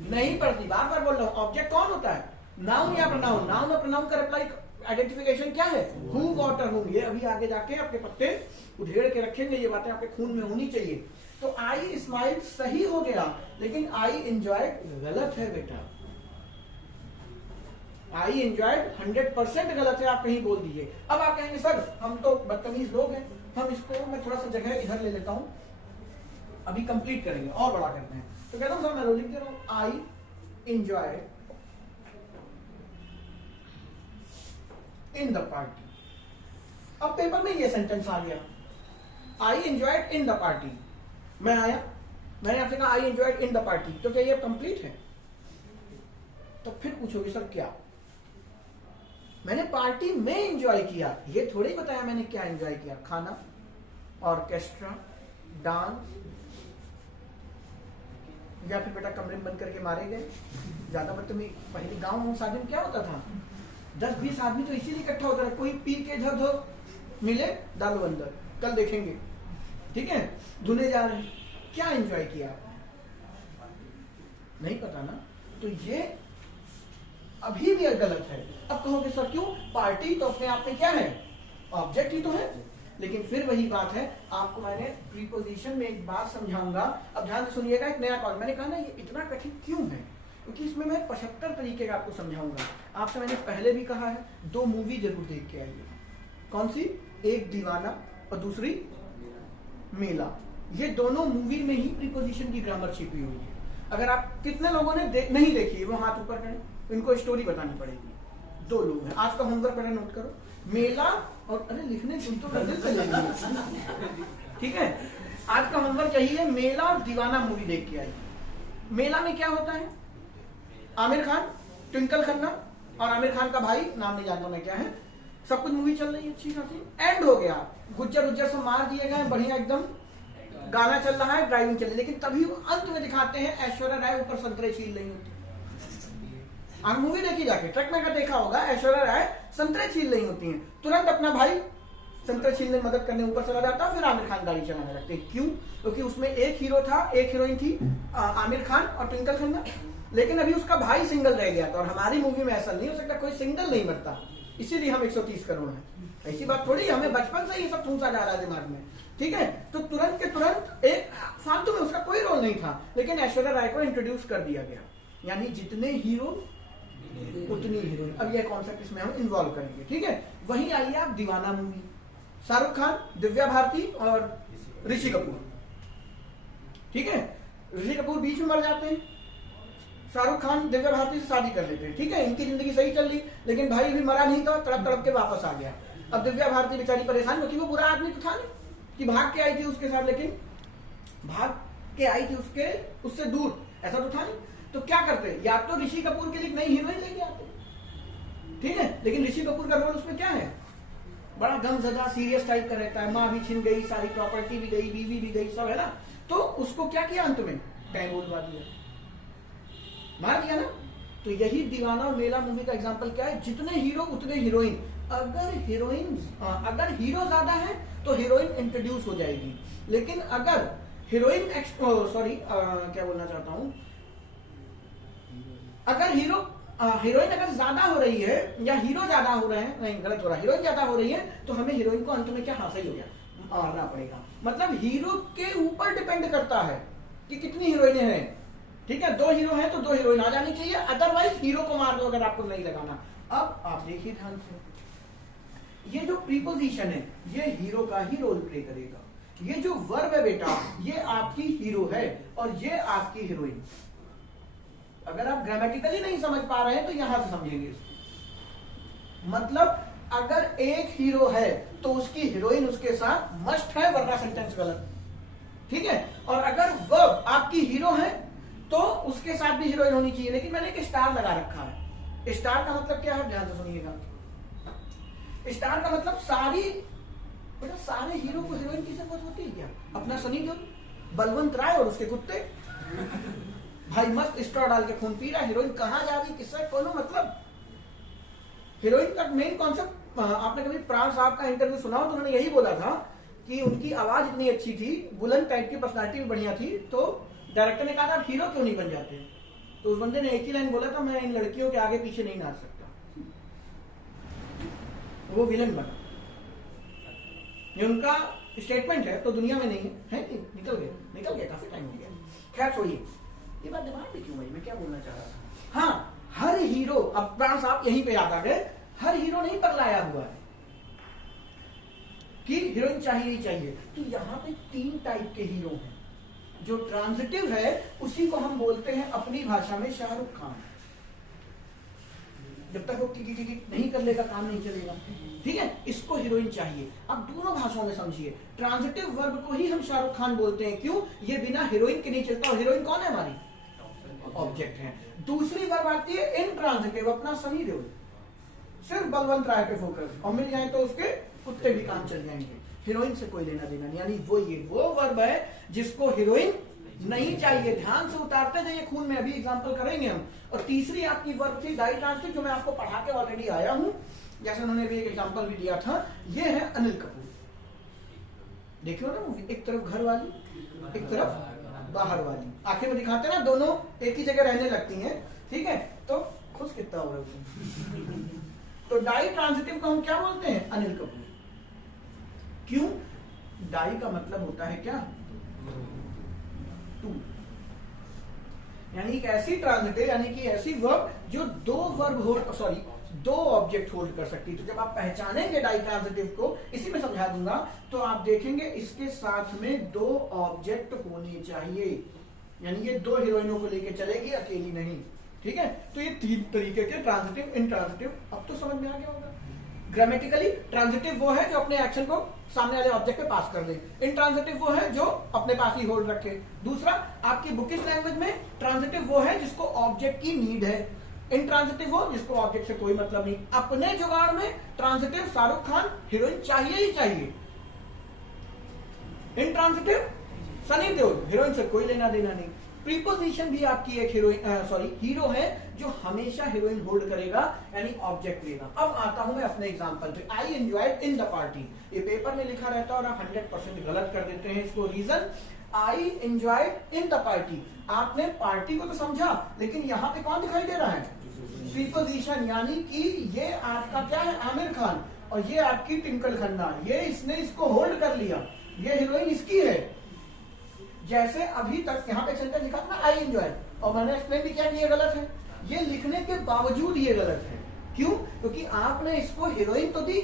नहीं पड़ती। बार बार बोल रहा हूं, ऑब्जेक्ट कौन होता है, नाउन या प्रोनाउन। नाउन और प्रोनाउन का रिप्लाई आइडेंटिफिकेशन क्या है, हु, व्हाट और whom। ये अभी आगे जाके आपके पत्ते उधेड़ के रखेंगे, ये बातें आपके खून में होनी चाहिए। तो आई स्माइल सही हो गया, लेकिन आई एंजॉय गलत है बेटा। आई एंजॉय 100% गलत है, आप कहीं बोल दीजिए। अब आप कहेंगे सर हम तो बदतमीज लोग हैं, हम इसको, मैं थोड़ा सा जगह इधर ले लेता हूं, अभी कंप्लीट करेंगे और बड़ा करते हैं। तो कहता हूं सर मैं लिख दे रहा हूं, I enjoy in the party. अब पेपर में ये सेंटेंस आ गया, आई एंजॉयड इन द पार्टी। मैं आया, मैंने आपसे कहा आई एंजॉयड इन द पार्टी, तो क्या ये कंप्लीट है? तो फिर पूछोगे सर क्या, मैंने पार्टी में एंजॉय किया, ये थोड़ी बताया मैंने क्या एंजॉय किया, खाना, ऑर्केस्ट्रा, डांस, या फिर बेटा कमरे में बंद करके मारे गए। ज्यादा बदतमीज, पहले गांव में शादी में क्या होता था, 10-20 आदमी तो इसीलिए इकट्ठा होता है, कोई पी के झर मिले डालो अंदर, कल देखेंगे, ठीक है। धुने जा रहे हैं, क्या एंजॉय किया आपने, नहीं पता ना। तो ये अभी भी गलत है। अब कहोगे सर क्यों, पार्टी तो अपने आप में क्या है, ऑब्जेक्ट ही तो है। लेकिन फिर वही बात है, आपको मैंने प्रीपोजिशन में एक बात समझाऊंगा, अब ध्यान से सुनिएगा। एक नया कॉन्सेप्ट, मैंने कहा ना ये इतना कठिन क्यों है, क्योंकि इसमें मैं 75 तरीके का आपको समझाऊंगा। आपसे मैंने पहले भी कहा है 2 मूवी जरूर देख के आइए। कौन सी, एक दीवाना और दूसरी मेला। ये दोनों मूवी में ही प्रीपोजिशन की ग्रामर छिपी हुई है। अगर आप, कितने लोगों ने नहीं देखी है वो हाथ ऊपर करें, इनको स्टोरी बतानी पड़ेगी। 2 लोग हैं, आज का होमवर्क पहले नोट करो, मेला और, अरे लिखने तुम तो दिल से लेंगे, ठीक है। आज का होमवर्क यही है, मेला और दीवाना मूवी देख के आई। मेला में क्या होता है, आमिर खान, ट्विंकल खन्ना और आमिर खान का भाई, नाम नहीं जानता मैं क्या है, सब कुछ मूवी चल रही है अच्छी खासी, एंड हो गया, गुज्जर गुज्जर सब मार दिए गए, बढ़िया एकदम गाना चल रहा है, ड्राइविंग चल रही है। लेकिन तभी अंत में दिखाते हैं ऐश्वर्या राय ऊपर संतरे छील रही होती। आप मूवी देखी जाके, ट्रक में अगर देखा होगा, ऐश्वर्या राय संतरे छील रही होती हैं, तुरंत अपना भाई संतरे छीलने में मदद करने ऊपर चला जाता है, फिर आमिर खान गाड़ी चलाने लगते हैं। क्यों, क्योंकि उसमें एक हीरो था, एक हीरोइन थी, आमिर खान और ट्विंकल खन्ना, लेकिन अभी उसका भाई सिंगल रह गया था। और हमारी मूवी में ऐसा नहीं हो सकता, कोई सिंगल नहीं मरता, इसीलिए हम 130 करोड़ हैं। ऐसी बात थोड़ी, हमें बचपन से ये सब ठूंसा जा रहा है दिमाग में, ठीक है। तो तुरंत के तुरंत एक फालतू में, उसका कोई रोल नहीं था, लेकिन ऐश्वर्या राय को इंट्रोड्यूस कर दिया गया। यानी जितने हीरो उतनी हीरोइन। अब यह कॉन्सेप्ट इसमें हम इन्वॉल्व करेंगे, ठीक है। वहीं आइए आप दीवाना मूवी, शाहरुख खान, दिव्या भारती और ऋषि कपूर, ठीक है। ऋषि कपूर बीच में मर जाते हैं, शाहरुख खान दिव्या भारती से शादी कर लेते हैं, ठीक है। इनकी जिंदगी सही चल रही, लेकिन भाई भी मरा नहीं था, तड़प तड़प के वापस आ गया। अब दिव्या भारती बेचारी परेशान, क्योंकि वो बुरा आदमी तो था नहीं कि भाग के आई थी उसके साथ, लेकिन भाग के आई थी उससे दूर, ऐसा तो था नहीं। तो क्या करते, या तो ऋषि कपूर के लिए नई हीरोइन लेके आते, ठीक है। लेकिन ऋषि कपूर का रोल उसमें क्या है, बड़ा गमज़दा सीरियस टाइप का रहता है, माँ भी छिन गई, सारी प्रॉपर्टी भी गई, बीवी भी गई, सब है ना। तो उसको क्या किया अंत में, टैंगोलवा दिया, मार दिया ना। तो यही दीवाना और मेला मूवी का एग्जांपल क्या है, जितने हीरो उतने हीरोइन। अगर हीरो ज्यादा है तो हीरोइन इंट्रोड्यूस हो जाएगी, लेकिन अगर हीरोइन क्या बोलना चाहता हूं, अगर हीरोइन अगर ज्यादा हो रही है या हीरो ज्यादा हो रहे हैं, नहीं गलत हो रहा, हीरोइन ज्यादा हो रही है, तो हमें हीरोइन को अंत में क्या, हाँ सही हो गया, मारना पड़ेगा। मतलब हीरो के ऊपर डिपेंड करता है कि कितनी हीरोइनें हैं, ठीक है। 2 हीरो हैं तो 2 हीरोइन आ जानी चाहिए, अदरवाइज हीरो को मार दो अगर आपको नहीं लगाना। अब आप देखिए ध्यान से, ये जो प्रीपोजिशन है ये हीरो का ही रोल प्ले करेगा। ये जो वर्ब है बेटा, ये आपकी हीरो है और ये आपकी हीरोइन। अगर आप ग्रामेटिकली नहीं समझ पा रहे हैं तो यहां से समझेंगे इसको। मतलब अगर एक हीरो है तो उसकी हीरोइन उसके साथ मस्ट है, वरना सेंटेंस गलत, ठीक है। और अगर वर्ब आपकी हीरो है तो उसके साथ भी हीरोइन होनी चाहिए, लेकिन मैंने एक स्टार लगा रखा है। स्टार का मतलब क्या है, ध्यान से सुनिएगा। स्टार का मतलब सारे हीरो को हीरोइन की जरूरत होती है क्या? अपना सनी देओल, बलवंत राय और उसके कुत्ते, भाई मस्त स्ट्रॉ डाल के खून पी रहा, हीरोइन कहां जा रही, किससे कोनो मतलब। हीरोइन का मेन कॉन्सेप्ट, आपने कभी प्राण साहब का इंटरव्यू सुना हो तो उन्होंने यही बोला था कि उनकी आवाज इतनी अच्छी थी, बुलंद टाइप की पर्सनालिटी भी बढ़िया थी, तो डायरेक्टर ने कहा था आप हीरो क्यों नहीं बन जाते। तो उस बंदे ने एक ही लाइन बोला था, मैं इन लड़कियों के आगे पीछे नहीं नाच सकता। वो विलन बना, ये उनका स्टेटमेंट है, तो दुनिया में नहीं है कि निकल गया काफी टाइम हो गया। खैर छोड़िए, ये बात दिमाग में क्यों आई, मैं क्या बोलना चाह रहा था। हाँ, हर हीरो, अब प्राण साहब यहीं पे याद आ गए, हर हीरो नहीं पगलाया हुआ है कि हीरोइन चाहिए ही चाहिए। तो यहाँ पे 3 टाइप के हीरो हैं। जो ट्रांजिटिव है उसी को हम बोलते हैं अपनी भाषा में शाहरुख खान। जब तक वो नहीं कर लेगा काम नहीं चलेगा, ठीक है। इसको हीरोइन चाहिए। अब दोनों भाषाओं में समझिए, ट्रांजिटिव वर्ब को ही हम शाहरुख खान बोलते हैं, क्यों, ये बिना हीरोइन के नहीं चलता। और हीरोइन कौन है, हमारी ऑब्जेक्ट है। दूसरी वर्ब आती है इनट्रांजिटिव, अपना सनी देओल, सिर्फ बलवंत राय पे फोकस, और मिल जाए तो उसके कुत्ते भी काम चल जाएंगे, हीरोइन से कोई लेना देना नहीं। यानी वो वर्ब है जिसको हीरोइन नहीं चाहिए। ध्यान से उतारते जाइए खून में, अभी एग्जांपल करेंगे हम। और तीसरी आपकी वर्ब थी डाई ट्रांजिटिव, जो मैं आपको पढ़ा के ऑलरेडी आया हूं, जैसे उन्होंने भी एक एग्जांपल भी दिया था। ये है अनिल कपूर, देखियो ना मूवी, एक तरफ घर वाली एक तरफ बाहर वाली, आखिर में दिखाते ना दोनों एक ही जगह रहने लगती हैं, ठीक है। तो खुश कितना हो रहे हो तुम? तो डाई ट्रांजिटिव को हम क्या बोलते हैं? अनिल कपूर। क्यों? डाई का मतलब होता है क्या? टू। यानी कि ऐसी ट्रांजिटिव, यानी कि ऐसी वर्ब जो दो वर्ब होल्ड, सॉरी दो ऑब्जेक्ट होल्ड कर सकती है। तो जब आप पहचानेंगे डाई ट्रांजिटिव को, इसी में समझा दूंगा, तो आप देखेंगे इसके साथ में दो ऑब्जेक्ट होने चाहिए, यानी ये दो हीरोइनों को लेके चलेगी, अकेली नहीं। ठीक है, तो ये तीन तरीके के ट्रांजिटिव, इंट्रांजिटिव अब तो समझ में आ गया होगा। ग्रामेटिकली ट्रांजिटिव वो है जो अपने एक्शन को सामने वाले ऑब्जेक्ट पे पास कर दे, इंट्रांजिटिव वो है जो अपने पास ही होल्ड रखे। दूसरा, आपकी बुकिश लैंग्वेज में ट्रांजिटिव वो है जिसको ऑब्जेक्ट की नीड है, इंट्रांजिटिव हो जिसको ऑब्जेक्ट से कोई मतलब नहीं। अपने जुगाड़ में ट्रांजिटिव शाहरुख खान हीरोइन चाहिए ही चाहिए, इंट्रांजिटिव सनी देओल, हीरोइन से कोई लेना देना नहीं। प्रीपोजिशन भी आपकी एक हीरो है जो हमेशा हीरोइन होल्ड करेगा, यानी ऑब्जेक्ट लेगा। अब आता हूं मैं अपने एग्जांपल पे। आई एंजॉयड इन द पार्टी, ये पेपर में लिखा रहता है और आप 100% गलत कर देते हैं इसको। Reason, I enjoyed in the party, आपने पार्टी को तो समझा, लेकिन यहाँ पे कौन दिखाई दे रहा है? प्रीपोजिशन, यानी कि ये आपका क्या है? आमिर खान, और ये आपकी ट्विंकल खन्ना, ये इसने इसको होल्ड कर लिया, ये हीरोइन इसकी है। जैसे अभी तक यहाँ पे सेंटेंस लिखा था ना आई एंजॉय, और मैंने एक्सप्लेन भी किया कि ये गलत है। ये लिखने के बावजूद ये गलत है। क्यों? क्योंकि आपने इसको हीरोइन तो दी,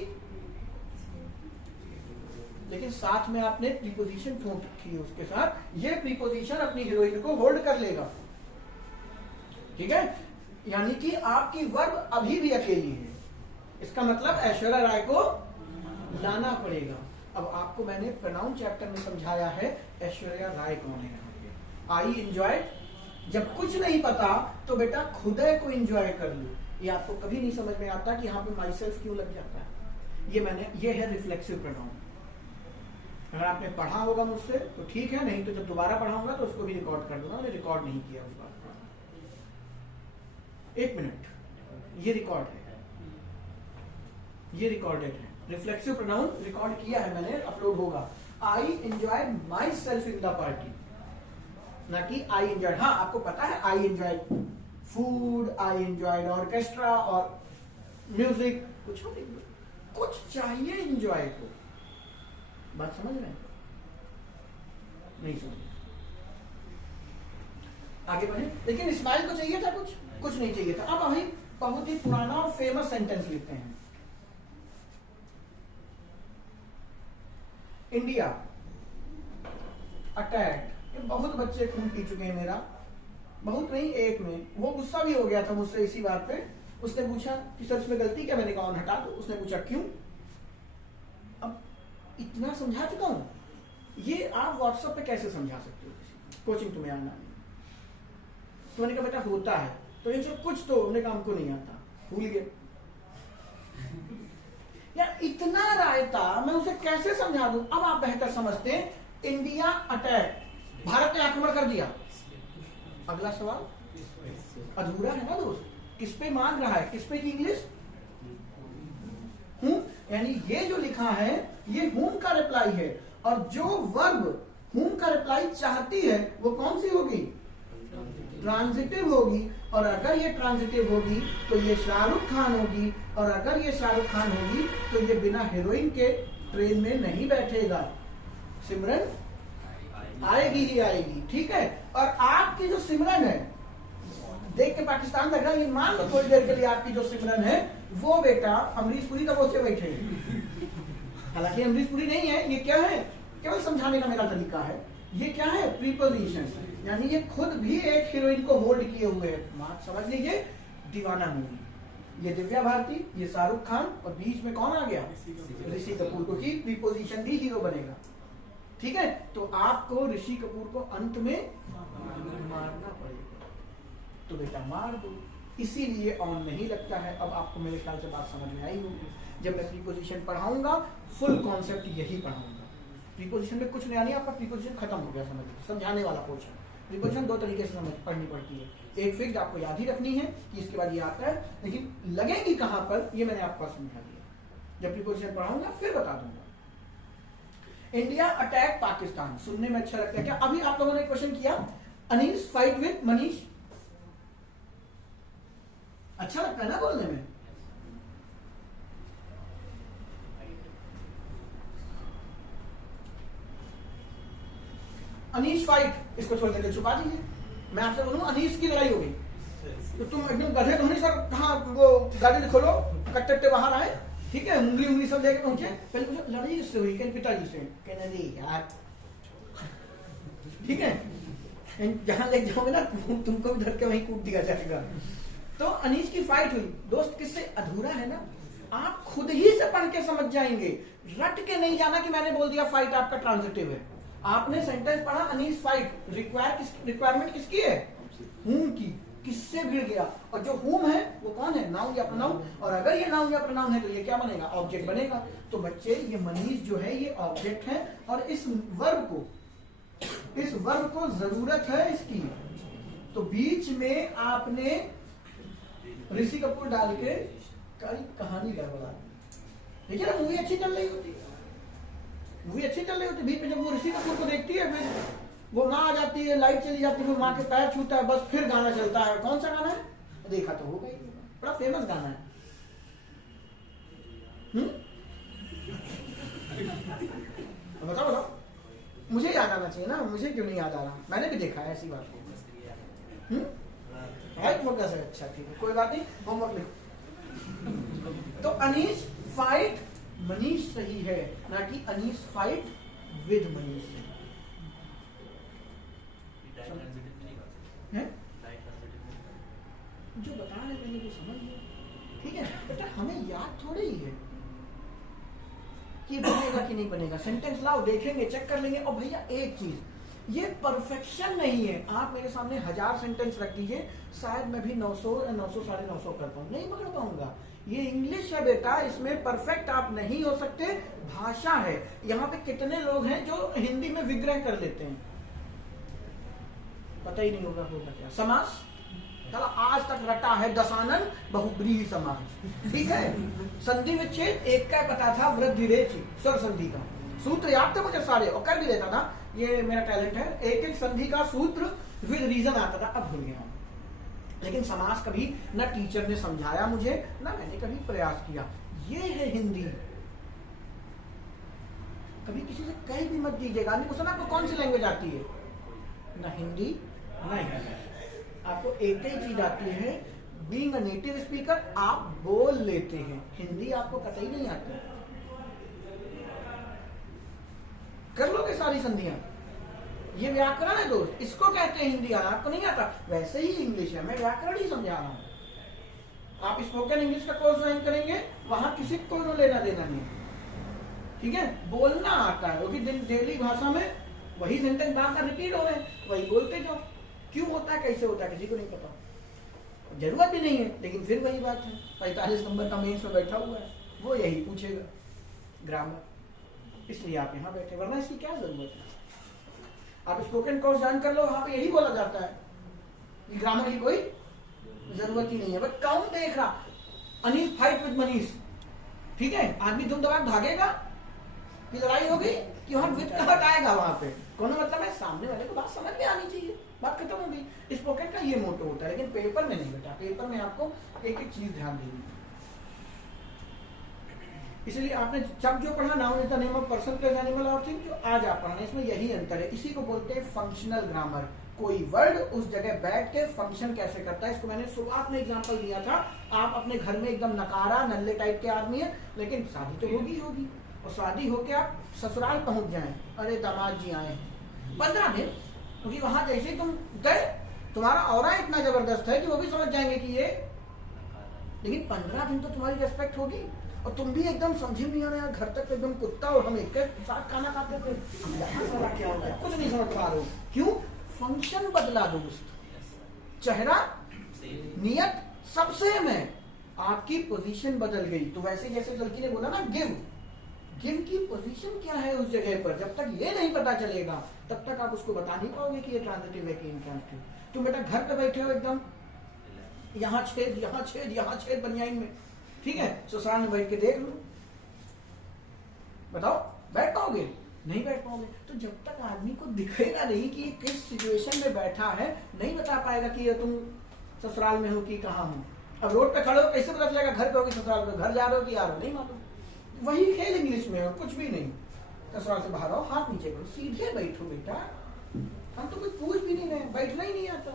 लेकिन साथ में आपने प्रीपोजिशन ठोक रखी है उसके साथ, ये प्रीपोजिशन अपनी हीरोइन को होल्ड कर लेगा। ठीक है, यानी कि आपकी वर्ब अभी भी अकेली है, इसका मतलब ऐश्वर्या राय को लाना पड़ेगा। अब आपको मैंने प्रोनाउन चैप्टर में समझाया है ऐश्वर्या राय कौन है। आई एंजॉय, जब कुछ नहीं पता तो बेटा खुदे को एंजॉय कर लो। ये आपको कभी नहीं समझ में आता कि यहाँ पे माई सेल्फ क्यों लग जाता है। ये है रिफ्लेक्सिव प्रोनाउन। अगर आपने पढ़ा होगा मुझसे तो ठीक है, नहीं तो जब दोबारा पढ़ाऊंगा तो उसको भी रिकॉर्ड कर दूंगा। मैंने रिकॉर्ड नहीं किया उस बात का। 1 मिनट, ये रिकॉर्ड है, ये रिकॉर्डेड है। रिफ्लेक्सिव प्रोनाउन रिकॉर्ड किया है मैंने, अपलोड होगा। I enjoy my self in the party, ना कि आई एंजॉय। हाँ, आपको पता है I enjoy food, I enjoy orchestra और म्यूजिक, कुछ चाहिए एंजॉय को। बात समझ रहे हैं? नहीं समझ, आगे बढ़े। लेकिन स्माइल को चाहिए था, कुछ नहीं चाहिए था। अब हमें बहुत ही पुराना और फेमस सेंटेंस लिखते हैं। इंडिया अटैक, ये बहुत बच्चे खून पी चुके हैं मेरा, बहुत नहीं एक में। वो गुस्सा भी हो गया था मुझसे इसी बात पे। उसने पूछा कि सर इसमें गलती क्या? मैंने कहा हटा दो। उसने पूछा क्यों? अब इतना समझा चुका हूं, ये आप व्हाट्सएप पे कैसे समझा सकते हो? कोचिंग तुम्हें आना नहीं। तो मैंने कहा बेटा होता है, तो इनसे कुछ तो हमने कहा हमको नहीं आता, भूल गए। या इतना रायता मैं उसे कैसे समझा दूं? अब आप बेहतर समझते हैं। इंडिया अटैक, भारत ने आक्रमण कर दिया। अगला सवाल अधूरा है ना दोस्त? किस पे मांग रहा है? किस पे की इंग्लिश? हूं, यानी ये जो लिखा है ये हूं का रिप्लाई है, और जो वर्ब हूं का रिप्लाई चाहती है वो कौन सी होगी? ट्रांजिटिव होगी। और अगर ये ट्रांजिटिव होगी तो ये शाहरुख खान होगी, और अगर ये शाहरुख खान होगी तो ये बिना हीरोइन के ट्रेन में नहीं बैठेगा। सिमरन आएगी ही आएगी, ठीक है। और आपकी जो सिमरन है, देख के पाकिस्तान लग रहा है, मान लो थोड़ी देर के लिए आपकी जो सिमरन है वो बेटा अमरीश पुरी का बोझ से बैठे। हालांकि अमरीश पुरी नहीं है, ये क्या है? केवल समझाने का मेरा तरीका है। ये क्या है? प्रीपोजिशन, यानी ये खुद भी एक हीरोइन को होल्ड किए हुए है। बात समझ लीजिए, दीवाना मूवी, ये दिव्या भारती, ये शाहरुख खान, और बीच में कौन आ गया? ऋषि कपूर, क्योंकि प्रीपोजिशन भी हीरो बनेगा। ठीक है, तो आपको ऋषि कपूर को अंत में मारना पड़ेगा, तो बेटा मार दो। इसीलिए ऑन नहीं लगता है। अब आपको मेरे ख्याल से बात समझ में आई होगी। जब मैं प्रीपोजिशन पढ़ाऊंगा फुल कॉन्सेप्ट यही पढ़ाऊंगा। प्रीपोजिशन में कुछ नया नहीं, आपका प्रीपोजिशन खत्म हो गया समझ लीजिए, समझाने वाला पोर्शन। प्रीपोजिशन दो तरीके से समझ पढ़नी पड़ती है। एक फिक्स्ड आपको याद ही रखनी है कि इसके बाद ये आता है, लेकिन लगेगी कहां पर ये मैंने आपको समझा दिया। जब प्रीपोजिशन पढ़ाऊंगा फिर बता दूंगा। इंडिया अटैक पाकिस्तान, सुनने में अच्छा लगता है क्या? अभी आप लोगों ने क्वेश्चन किया, अनीस फाइट विद मनीष। अच्छा लगता है ना बोलने में। अनीस फाइट, इसको छोड़ करके छुपा दीजिए। मैं आपसे बोलूं अनीस की लड़ाई होगी तो तुम एकदम गधे तो नहीं सर, कहाँ वो गाड़ी खोलो, कट्टे बाहर आए, ठीक है, उंगली सब लेके पहुंचे, पहले पूछो लड़ाई इससे हुई, कहने पिताजी से, कहने नहीं यार, ठीक है, जहां ले जाओगे ना तुमको भी धर के वहीं कूट दिया जाएगा। तो अनीस की फाइट हुई, दोस्त किससे? अधूरा है ना, आप खुद ही से पढ़ के समझ जाएंगे, रट के नहीं जाना कि मैंने बोल दिया फाइट आपका ट्रांजिटिव है। आपने सेंटेंस पढ़ा अनीस फाइट, रिक्वायरमेंट किसकी है? हूम की, किससे भिड़ गया, और जो हूम है वो कौन है? नाउन या प्रोनाउन, और अगर ये नाउन या प्रोनाउन है तो ये क्या बनेगा? ऑब्जेक्ट बनेगा। तो बच्चे ये मनीष जो है ये ऑब्जेक्ट है, और इस वर्ब को जरूरत है इसकी, तो बीच में आपने ऋषि कपूर डाल के कहानी गड़बड़ा। देखिए ना, मूवी अच्छी चल रही होती, बीच में जब वो ऋषि कपूर को देखती है, फिर वो माँ आ जाती है, लाइट चली जाती है, वो माँ के पैर छूता है, बस फिर गाना चलता है। कौन सा गाना है? देखा तो होगा ही, बड़ा फेमस गाना है। बताओ, मुझे याद आना चाहिए ना, मुझे क्यों नहीं याद आ रहा? मैंने भी देखा है ऐसी बात को। फोकस है, अच्छा ठीक है, कोई बात नहीं, होमवर्क लिखो। तो अनीस फाइट मनीष सही है, ना कि अनीस फाइट विद मनीष है? जो बता रहे पहले तो समझ लो, ठीक है बेटा, हमें याद थोड़ी ही है कि बनेगा कि नहीं बनेगा। सेंटेंस लाओ, देखेंगे, चेक कर लेंगे। और भैया एक चीज, ये परफेक्शन नहीं है। आप मेरे सामने 1000 सेंटेंस रख दीजिए, शायद मैं भी 900 या 900 साढ़े 900 कर पाऊं, नहीं पकड़ पाऊंगा। ये इंग्लिश है बेटा, इसमें परफेक्ट आप नहीं हो सकते, भाषा है। यहाँ पे कितने लोग हैं जो हिंदी में विग्रह कर लेते हैं, पता ही नहीं होगा क्या। समास चलो आज तक रटा है दशानन बहुब्रीहि समास, ठीक है। संधि विच्छेद एक का पता था, वृद्धि रेचि स्वर संधि का सूत्र याद था मुझे सारे, और कर भी देता था, ये मेरा टैलेंट है। एक एक संधि का सूत्र विद रीजन आता था, अब भूल गया। लेकिन समास कभी ना टीचर ने समझाया मुझे, ना मैंने कभी प्रयास किया। ये है हिंदी। कभी किसी से कहीं भी मत दीजिएगा, आदमी पूछा ना आपको कौन सी लैंग्वेज आती है, ना हिंदी ना इंग्लिश, आपको एक ही चीज आती है, बीइंग अ नेटिव स्पीकर आप बोल लेते हैं, हिंदी आपको कतई नहीं आती। कर लोगे सारी संधियां, ये व्याकरण है दोस्त, इसको कहते हैं हिंदी। आपको नहीं आता, वैसे ही इंग्लिश है, मैं व्याकरण ही समझा रहा हूं। आप स्पोकन इंग्लिश का कोर्स ज्वाइन करेंगे, वहां किसी को लेना देना नहीं, ठीक है। बोलना आता है, क्योंकि डेली भाषा में वही सेंटेंस बार बार रिपीट हो रहे हैं, वही बोलते जाओ। क्यों होता है, कैसे होता है, किसी को नहीं पता, जरूरत भी नहीं है। लेकिन फिर वही बात है, 45 नंबर का मेंस में बैठा हुआ है, वो यही पूछेगा ग्रामर, इसलिए आप यहाँ बैठे, वरना इसकी क्या जरूरत है। आप स्पोकन कोर्स ज्वाइन कर लो, वहां पे यही बोला जाता है कि ग्रामर की कोई जरूरत ही नहीं है। बट कौन देख रहा, अनीस फाइट विद मनीष, ठीक है। आदमी धुम धमाक भागेगा कि लड़ाई होगी, कि वहां विद का हटाएगा, वहां पे कौन मतलब है, सामने वाले को बात समझ में आनी चाहिए, बात खत्म होगी। स्पोकन का ये मोटो होता है, लेकिन पेपर में नहीं बेटा, पेपर में आपको एक एक चीज ध्यान देनी है। इसलिए आपने जब जो पढ़ा, noun is the name of person place animal और थिंग, जो आज आप पढ़ना, इसमें यही अंतर है। इसी को बोलते हैं फंक्शनल ग्रामर। कोई वर्ड उस जगह बैठ के फंक्शन कैसे करता है, इसको मैंने शुरुआत में एग्जांपल दिया था। आप अपने घर में एकदम नकारा नल्ले टाइप के आदमी है, लेकिन शादी तो होगी, और शादी होके आप ससुराल पहुंच जाए, अरे दामाद जी आए 15 दिन, क्योंकि वहां जैसे तुम गए, तुम्हारा ऑरा इतना जबरदस्त है कि वो भी समझ जाएंगे कि ये, लेकिन 15 दिन तो तुम्हारी रेस्पेक्ट होगी, और तुम भी एकदम समझे नहीं आ रहे हैं, घर तक एकदम कुत्ता और हम एक साथ खाना खाते थे, क्या हो गया, कुछ नहीं समझ पा रहे हो। क्यों? फंक्शन बदला दोस्त, चेहरा नियत सब सेम है, आपकी पोजीशन बदल गई। तो वैसे जैसे लड़की ने बोला ना, गिव की पोजीशन क्या है उस जगह पर, जब तक ये नहीं पता चलेगा तब तक आप उसको बता नहीं पाओगे कि ये ट्रांजिटिव है कि इनट्रांजिटिव। तुम बेटा घर पे बैठे हो, एकदम यहाँ छेद यहाँ छेद यहाँ छेद बनियाइन में, ठीक है, ससुराल में बैठ के देख लो, बताओ बैठ पाओगे? नहीं बैठ पाओगे। तो जब तक आदमी को दिखेगा नहीं कि किस सिचुएशन में बैठा है, नहीं बता पाएगा कि ये तुम ससुराल में हो कि कहाँ हो। अब रोड पे खड़े हो कैसे पता चलेगा घर पे हो कि ससुराल पे, घर जा रहे हो कि आ रहे हो, नहीं मालूम। वही खेल इंग्लिश में और कुछ भी नहीं। ससुराल से बाहर आओ, हाथ नीचे करो, सीधे बैठो बेटा, हम तो कुछ पूछ भी नहीं रहे, बैठना ही नहीं आता।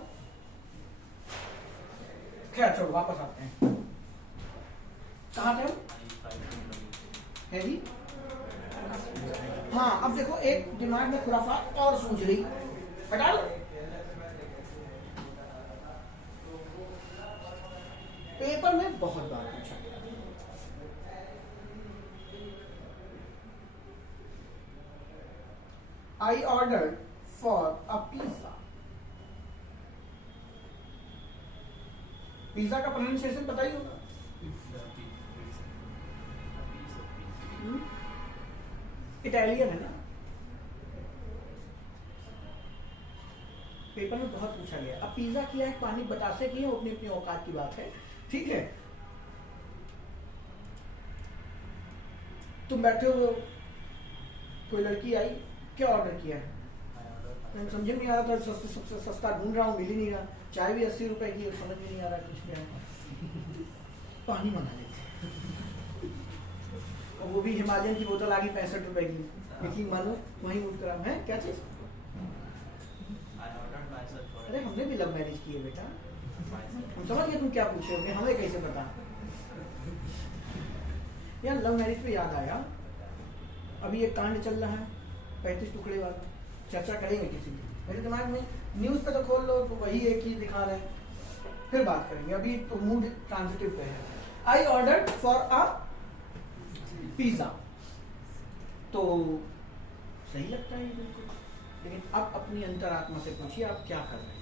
खैर चलो वापस आते हैं, कहाँ थे है जी? हाँ, अब देखो एक दिमाग में खुराफात और सूझ रही, हटा लो। पेपर में बहुत बार पूछा गया, I order for a pizza. Pizza का प्रोनाउंसिएशन पता ही होगा। इटालियन है ना। पेपर में बहुत पूछा गया। अब पिज्जा किया है, पानी बतासे की है, वो अपनी अपनी औकात की बात है, ठीक है। तुम बैठे हो, कोई लड़की आई, क्या ऑर्डर किया है? समझ में नहीं आ रहा था, सबसे सस्ता ढूंढ रहा हूँ, मिल ही नहीं रहा। चाय भी 80 रुपए की, समझ में नहीं आ रहा कुछ क्या है। पानी मंगा लेते, और वो भी हिमालयन की बोतल आ गई 65 रुपए की। यकीन मानो वहीं उठ कर है, क्या चीज? अरे हमने भी लव मैरिज की है बेटा, हम समझ गए तुम क्या पूछे होगे, हमें कैसे पता। यार लव मैरिज पे याद आया, अभी एक कांड चल रहा है 35 टुकड़े वाला, चर्चा करेंगे किसी दिन। मेरे दिमाग में न्यूज पे तो खोल लो तो वही एक चीज दिखा रहे हैं, फिर बात करेंगे, अभी तो मूड ट्रांजिटिव पे है। I order for a pizza, तो सही लगता है ये बिल्कुल, लेकिन अब अपनी अंतरात्मा से पूछिए आप क्या कर रहे हैं।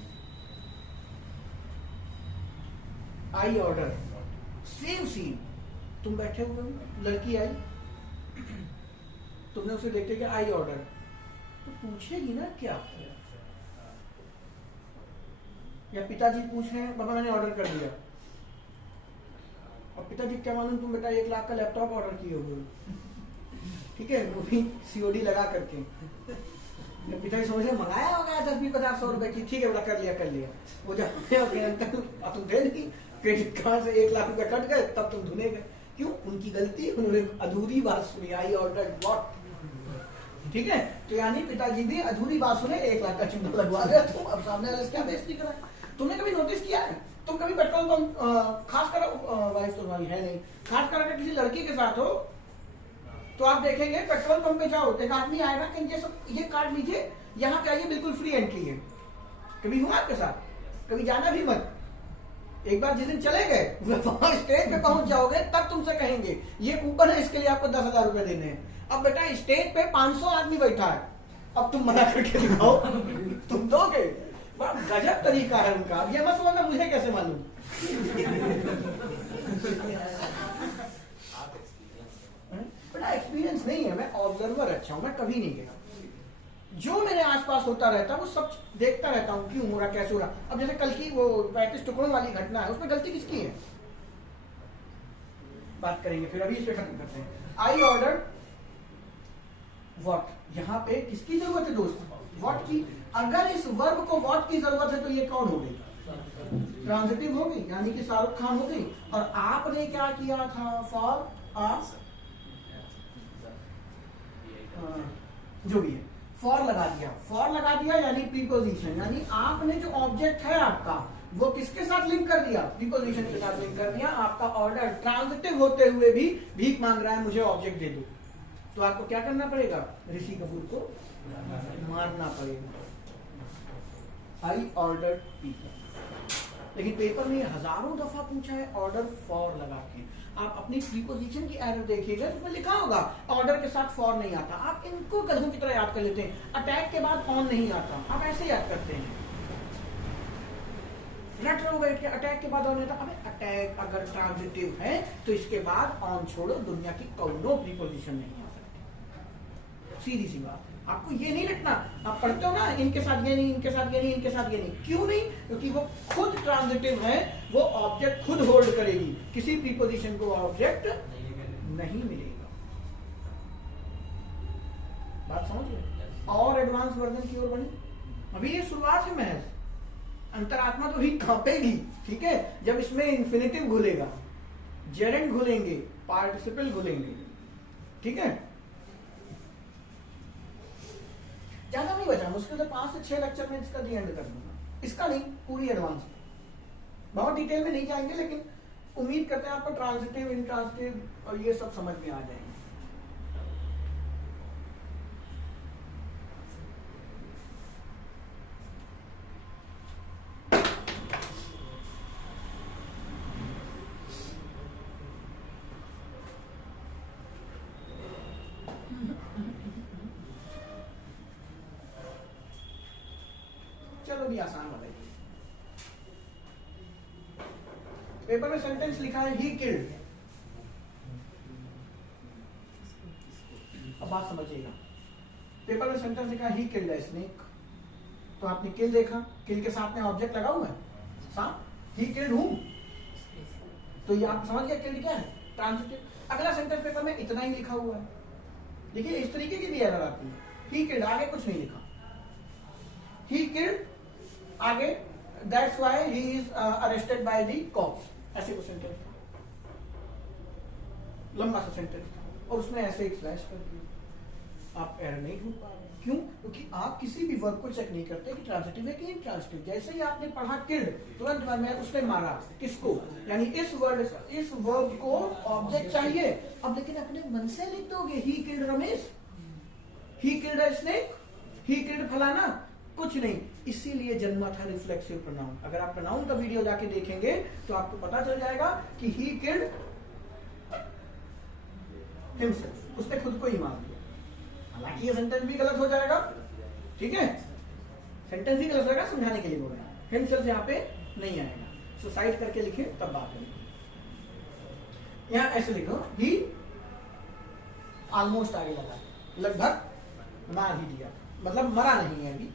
आई ऑर्डर, सेम सीन, तुम बैठे हुए, लड़की आई, तुमने उसे देखते कि आई ऑर्डर, तो पूछेगी ना क्या। या पिताजी पूछ रहे हैं, पापा मैंने ऑर्डर कर दिया, और पिताजी क्या मालूम तुम बेटा 1 लाख का लैपटॉप ऑर्डर किए हुए, ठीक है, वो भी सीओडी लगा करके। पिताजी समझ रहे मंगाया होगा 10-20-50-100 रुपए की, ठीक है बेटा कर लिया। वो जब अंकल तुम थे नहीं, क्रेडिट कार्ड से 1 लाख रुपए कट गए, तब तुम धुने गए। क्यों? उनकी गलती, उन्होंने अधूरी बात सुनी, आई ऑर्डर व्हाट, ठीक है। तो यानी पिताजी भी अधूरी बात सुने, 1 लाख का चुनाव लगवा दिया। तुम अब सामने वाले से क्या बेइज्जती करा। तुमने कभी नोटिस किया है, तुम कभी पेट्रोल पंप, खासकर वाइफ तो तुम्हारी है नहीं, खासकर अगर किसी लड़की के साथ हो तो आप देखेंगे पेट्रोल पंप पे जाओ, एक आदमी आएगा कि ये कार्ड लीजिए, यहाँ पे आइए, बिल्कुल फ्री एंट्री है। कभी हुआ आपके साथ? कभी जाना भी मत। एक बार जिस दिन चले गए, स्टेज पे पहुंच जाओगे, तब तुमसे कहेंगे ये कूपन है, इसके लिए आपको 10,000 रुपए देने हैं। अब बेटा स्टेज पे 500 आदमी बैठा है, अब तुम मना करके दिखाओ, तुम दोगे? बड़ा गजब तरीका है उनका। अब ये मत समझना मुझे कैसे मालूम। बड़ा एक्सपीरियंस नहीं है, मैं ऑब्जर्वर अच्छा हूं, मैं कभी नहीं गया। जो मेरे आसपास होता रहता है वो सब देखता रहता हूँ, क्यों हो रहा, कैसे हो रहा। अब जैसे कल की वो 35 टुकड़ों वाली घटना है, उसमें गलती किसकी है, बात करेंगे, फिर अभी इस पे खत्म करते हैं। आई ऑर्डर व्हाट, यहाँ पे किसकी जरूरत है दोस्त? व्हाट की। अगर इस वर्ब को व्हाट की जरूरत है तो ये कौन हो गई? ट्रांजिटिव हो गई, यानी कि शाहरुख खान हो गई। और आपने क्या किया था? फॉर आ, जो भी है, फॉर लगा दिया। फॉर लगा दिया यानी प्रीपोजिशन, यानी आपने जो ऑब्जेक्ट है आपका वो किसके साथ लिंक कर दिया? प्रीपोजिशन के साथ लिंक कर दिया। आपका ऑर्डर ट्रांजिटिव होते हुए भी भीख मांग रहा है, मुझे ऑब्जेक्ट दे दो, तो आपको क्या करना पड़ेगा? ऋषि कपूर को मारना पड़ेगा। I order pizza. लेकिन पेपर में हजारों दफा पूछा है ऑर्डर फॉर लगा के। आप अपनी प्रीपोजिशन की एरर देखिएगा, उसमें लिखा होगा ऑर्डर के साथ फॉर नहीं आता। आप इनको गधों की तरह याद कर लेते हैं। अटैक के बाद ऑन नहीं आता, आप ऐसे याद करते हैं, रट रहे हो बैठ के, अटैक के बाद ऑन नहीं आता। अबे अटैक अगर ट्रांजिटिव है तो इसके बाद ऑन छोड़ो, दुनिया की कौनो प्रीपोजिशन नहीं आ सकती। सीधी सी बात। आपको ये नहीं रखना, आप पढ़ते हो ना इनके साथ ये नहीं, इनके साथ ये नहीं, इनके साथ ये नहीं। क्यों नहीं? क्योंकि वो खुद ट्रांजिटिव है, वो ऑब्जेक्ट खुद होल्ड करेगी, किसी प्रीपोजिशन को ऑब्जेक्ट नहीं मिलेगा। बात समझ गए? और एडवांस वर्जन की ओर बढ़े, अभी ये शुरुआत है महज, अंतरात्मा तो ही कांपेगी, ठीक है, जब इसमें इन्फिनेटिव घुलेगा, जेरेंट घुलेंगे, पार्टिसिपल घुलेंगे, ठीक है। ज्यादा नहीं बचा, मुश्किल से 5 से 6 लेक्चर में इसका दी एंड कर दूंगा, इसका नहीं, पूरी एडवांस में। बहुत डिटेल में नहीं जाएंगे, लेकिन उम्मीद करते हैं आपको ट्रांजिटिव, इंट्रांजिटिव और ये सब समझ में आ जाएंगे। चलो भी आसान बताइए। पेपर में सेंटेंस लिखा है ही किल्ड, अब बात समझिएगा। पेपर में सेंटेंस लिखा है ही किल्ड है स्नेक, तो आपने किल देखा, किल के साथ में ऑब्जेक्ट लगा हुआ है सांप, ही किल्ड हूम, तो ये आप समझ गया किल्ड क्या है, ट्रांजिटिव। अगला सेंटेंस पेपर में इतना ही लिखा हुआ है, देखिए इस तरीके की भी एरर आती है, ही किल्ड, आगे कुछ नहीं लिखा, ही किल्ड आगे that's why he is arrested by the cops, ऐसे कुछ सेंटेंस था, लंबा सा सेंटेंस था, और उसमें ऐसे एक स्लैश कर दिया। आप एरर नहीं ढूंढ पा रहे, क्यों? क्योंकि आप किसी भी वर्ब को चेक नहीं करते कि ट्रांजिटिव है कि इंट्रांजिटिव। जैसे ही आपने पढ़ा किल्ड, तुरंत में उसने मारा किसको, यानी इस वर्ब को ऑब्जेक्ट चाहिए। अब लेकिन अपने मन से लिख दोगे he killed Ramesh, he killed a snake, he killed फलाना, कुछ नहीं। इसीलिए जन्मा था रिफ्लेक्सिव प्रोनाउन। अगर आप प्रोनाउन का वीडियो जाके देखेंगे तो आपको पता चल जाएगा कि ही किल्ड हिमसेल्फ, उसने खुद को ही मार दिया। हालांकि ये सेंटेंस भी गलत हो जाएगा, ठीक है, सेंटेंस ही गलत हो जाएगा, समझाने के लिए बोल रहे हैं। हिमसेल्फ यहाँ पे नहीं आएगा, सुसाइड करके लिखे तब बात है। यहाँ ऐसे लिखो ही ऑलमोस्ट आगे लगा, लगभग मार ही दिया, मतलब मरा नहीं है अभी,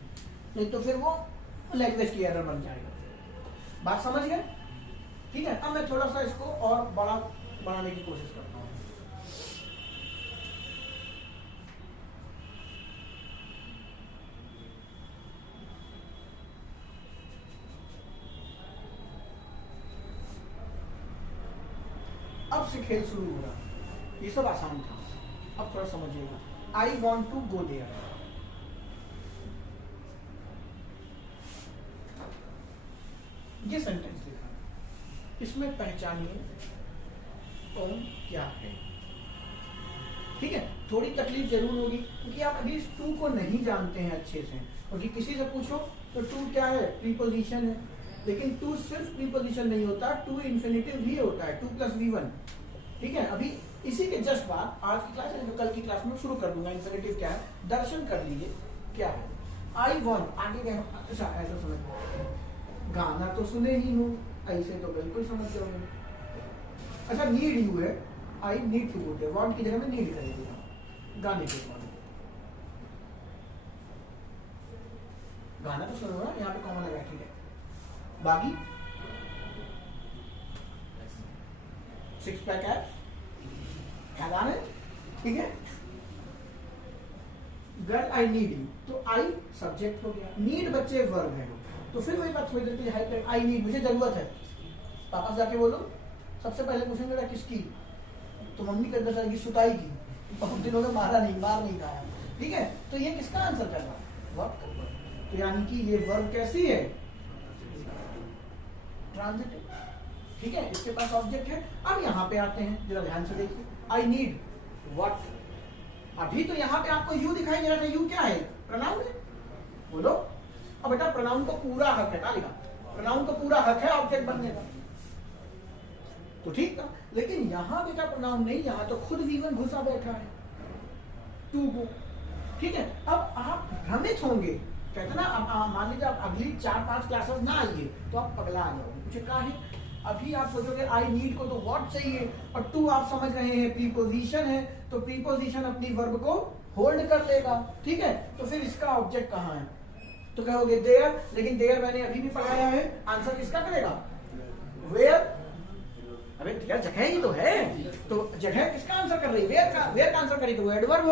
नहीं तो फिर वो लैंग्वेज की एरर बन जाएगा। बात समझ गए? ठीक है। अब मैं थोड़ा सा इसको और बड़ा बनाने की कोशिश करता हूँ। अब से खेल शुरू हो रहा, ये सब आसान था, अब थोड़ा समझिएगा। I want to go there, ये सेंटेंस लिखा है, इसमें पहचानिए टोन क्या है, ठीक है। थोड़ी तकलीफ जरूर होगी क्योंकि आप अभी इस टू को नहीं जानते हैं अच्छे से, क्योंकि किसी से पूछो तो टू क्या है, प्रीपोजिशन है, लेकिन टू सिर्फ प्रीपोजिशन नहीं होता, टू इन्फिनिटिव भी होता है, 2 + V1, ठीक है। अभी इसी के जस्ट बाद आज की क्लास है, कल की क्लास में शुरू कर दूंगा। इन्फिनिटिव क्या है, दर्शन कर लीजिए क्या है। आई वॉन्ट, आगे अच्छा ऐसा समझ, गाना तो सुने ही हूँ, ऐसे तो बिल्कुल समझ जाओगे। अच्छा नीड यू है, I need to go there, want की जगह में नीड कर दिया, गाने के बाद गाना तो सुनो ना, यहाँ पे कॉमन लगा, ठीक है। बाकी 6 पैक एप्स ख्याल है, ठीक है। गर्ल आई नीड यू, तो आई सब्जेक्ट हो गया, नीड बच्चे वर्ब है, तो फिर वही बात थोड़ी देर के लिए हाई, आई नीड, मुझे जरूरत है। पापा से जाके बोलो, सबसे पहले पूछेंगे बेटा किसकी, तो मम्मी कहते सर की सुताई की, बहुत दिनों में मार नहीं खाया, ठीक है। तो ये किसका आंसर कर रहा है, वर्ब का। तो यानी कि ये वर्ब कैसी है, ट्रांजिटिव, ठीक है। इसके पास ऑब्जेक्ट है। अब यहाँ पे आते हैं, जरा ध्यान से देखिए, आई नीड व्हाट, अभी तो यहाँ पे आपको यू दिखाई दे रहा था, यू क्या है, प्रोनाउन है, बोलो। अब बेटा प्रोनाउन को पूरा हक है, क्या लिखा, प्रोनाउन को पूरा हक है ऑब्जेक्ट बनने का, तो ठीक था। लेकिन यहां बेटा प्रोनाउन नहीं, यहां तो खुद V1 घुसा बैठा है, टू गो, ठीक है। अब आप भ्रमित होंगे, कहते ना, अब मान लीजिए आप अगली 4-5 क्लासेस ना आइए तो आप पगला आ जाओगे, मुझे कहा है। अभी आप सोचोगे आई नीड को तो व्हाट चाहिए, और टू आप समझ रहे हैं प्रीपोजिशन है, तो प्रीपोजिशन अपनी वर्ब को होल्ड कर लेगा, ठीक है। तो फिर इसका ऑब्जेक्ट कहाँ है, तो कहोगे देयर, लेकिन देयर मैंने अभी भी पढ़ाया है, आंसर किसका करेगा, वेयर। अबे यार जगह ही तो है, तो जगह किसका आंसर कर रही है, वेयर का आंसर करेगी तो वो एडवर्ब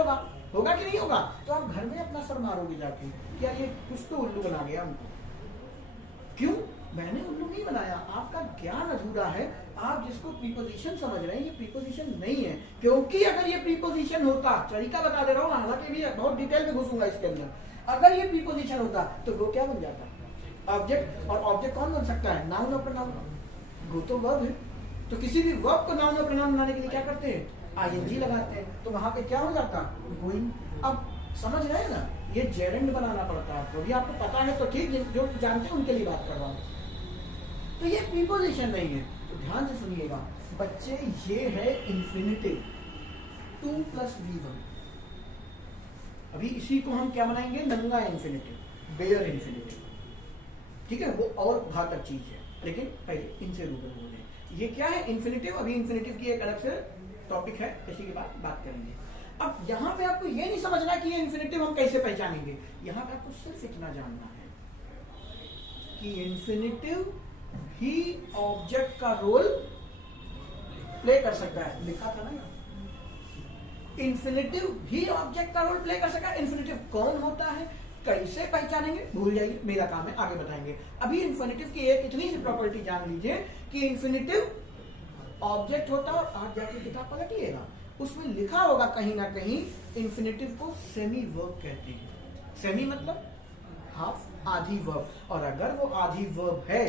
होगा कि नहीं होगा। तो आप घर में अपना सर मारोगे जाके, क्या ये कुछ तो उल्लू बना गया हमको, क्यों? मैंने उल्लू नहीं बनाया, आपका ज्ञान अधूरा है। आप जिसको प्रीपोजिशन समझ रहे हैं ये प्रीपोजिशन नहीं है, क्योंकि अगर ये प्रीपोजिशन होता, तरीका बता दे रहा हूँ, हालांकि भी बहुत डिटेल में घुसूंगा इसके अंदर, अगर ये प्रीपोजिशन होता तो वो क्या बन जाता? ऑब्जेक्ट। और ऑब्जेक्ट कौन बन सकता है? नाउन और प्रोनाउन। वो तो वर्ब है, तो किसी भी वर्ब को नाउन और प्रोनाउन बनाने के लिए क्या करते हैं? आईएनजी लगाते हैं, तो वहां पे क्या हो जाता? गोइंग। अब समझ रहे हैं ना, ये जेरेंड बनाना पड़ता है आपको, भी आपको पता है तो ठीक, जो जानते हैं उनके लिए बात कर रहा हूँ। तो ये प्रीपोजिशन नहीं है, तो ध्यान से सुनिएगा बच्चे, ये है इंफिनिटिव 2 + V1। अभी इसी को हम क्या बनाएंगे? नंगा इंफिनिटिव, बेयर इंफिनिटिव, ठीक है? वो और घातक चीज है, लेकिन पहले इनसे रूबरू हो जाए। ये क्या है? इंफिनिटिव। अभी इंफिनिटिव की एक अलग से टॉपिक है, इसी के बाद बात करेंगे। अब यहाँ पे आपको ये नहीं समझना कि ये इंफिनिटिव हम कैसे पहचानेंगे, यहाँ पे आपको सिर्फ इतना जानना है कि इंफिनिटिव ही ऑब्जेक्ट का रोल प्ले कर सकता है। लिखा था ना, इंफिनिटिव ही ऑब्जेक्ट का रोल प्ले कर सकता है। इंफिनिटिव कौन होता है, कैसे पहचानेंगे, भूल जाइए, मेरा काम है, आगे बताएंगे। अभी इंफिनिटिव की एक इतनी सी प्रॉपर्टी जान लीजिए कि इंफिनिटिव ऑब्जेक्ट होता है, और आज जाके किताब पलटिएगा, उसमें लिखा होगा कहीं ना कहीं इंफिनिटिव को सेमी वर्ब कहते हैं। सेमी मतलब हाफ, आधी वर्ब। और अगर वो आधी वर्ब है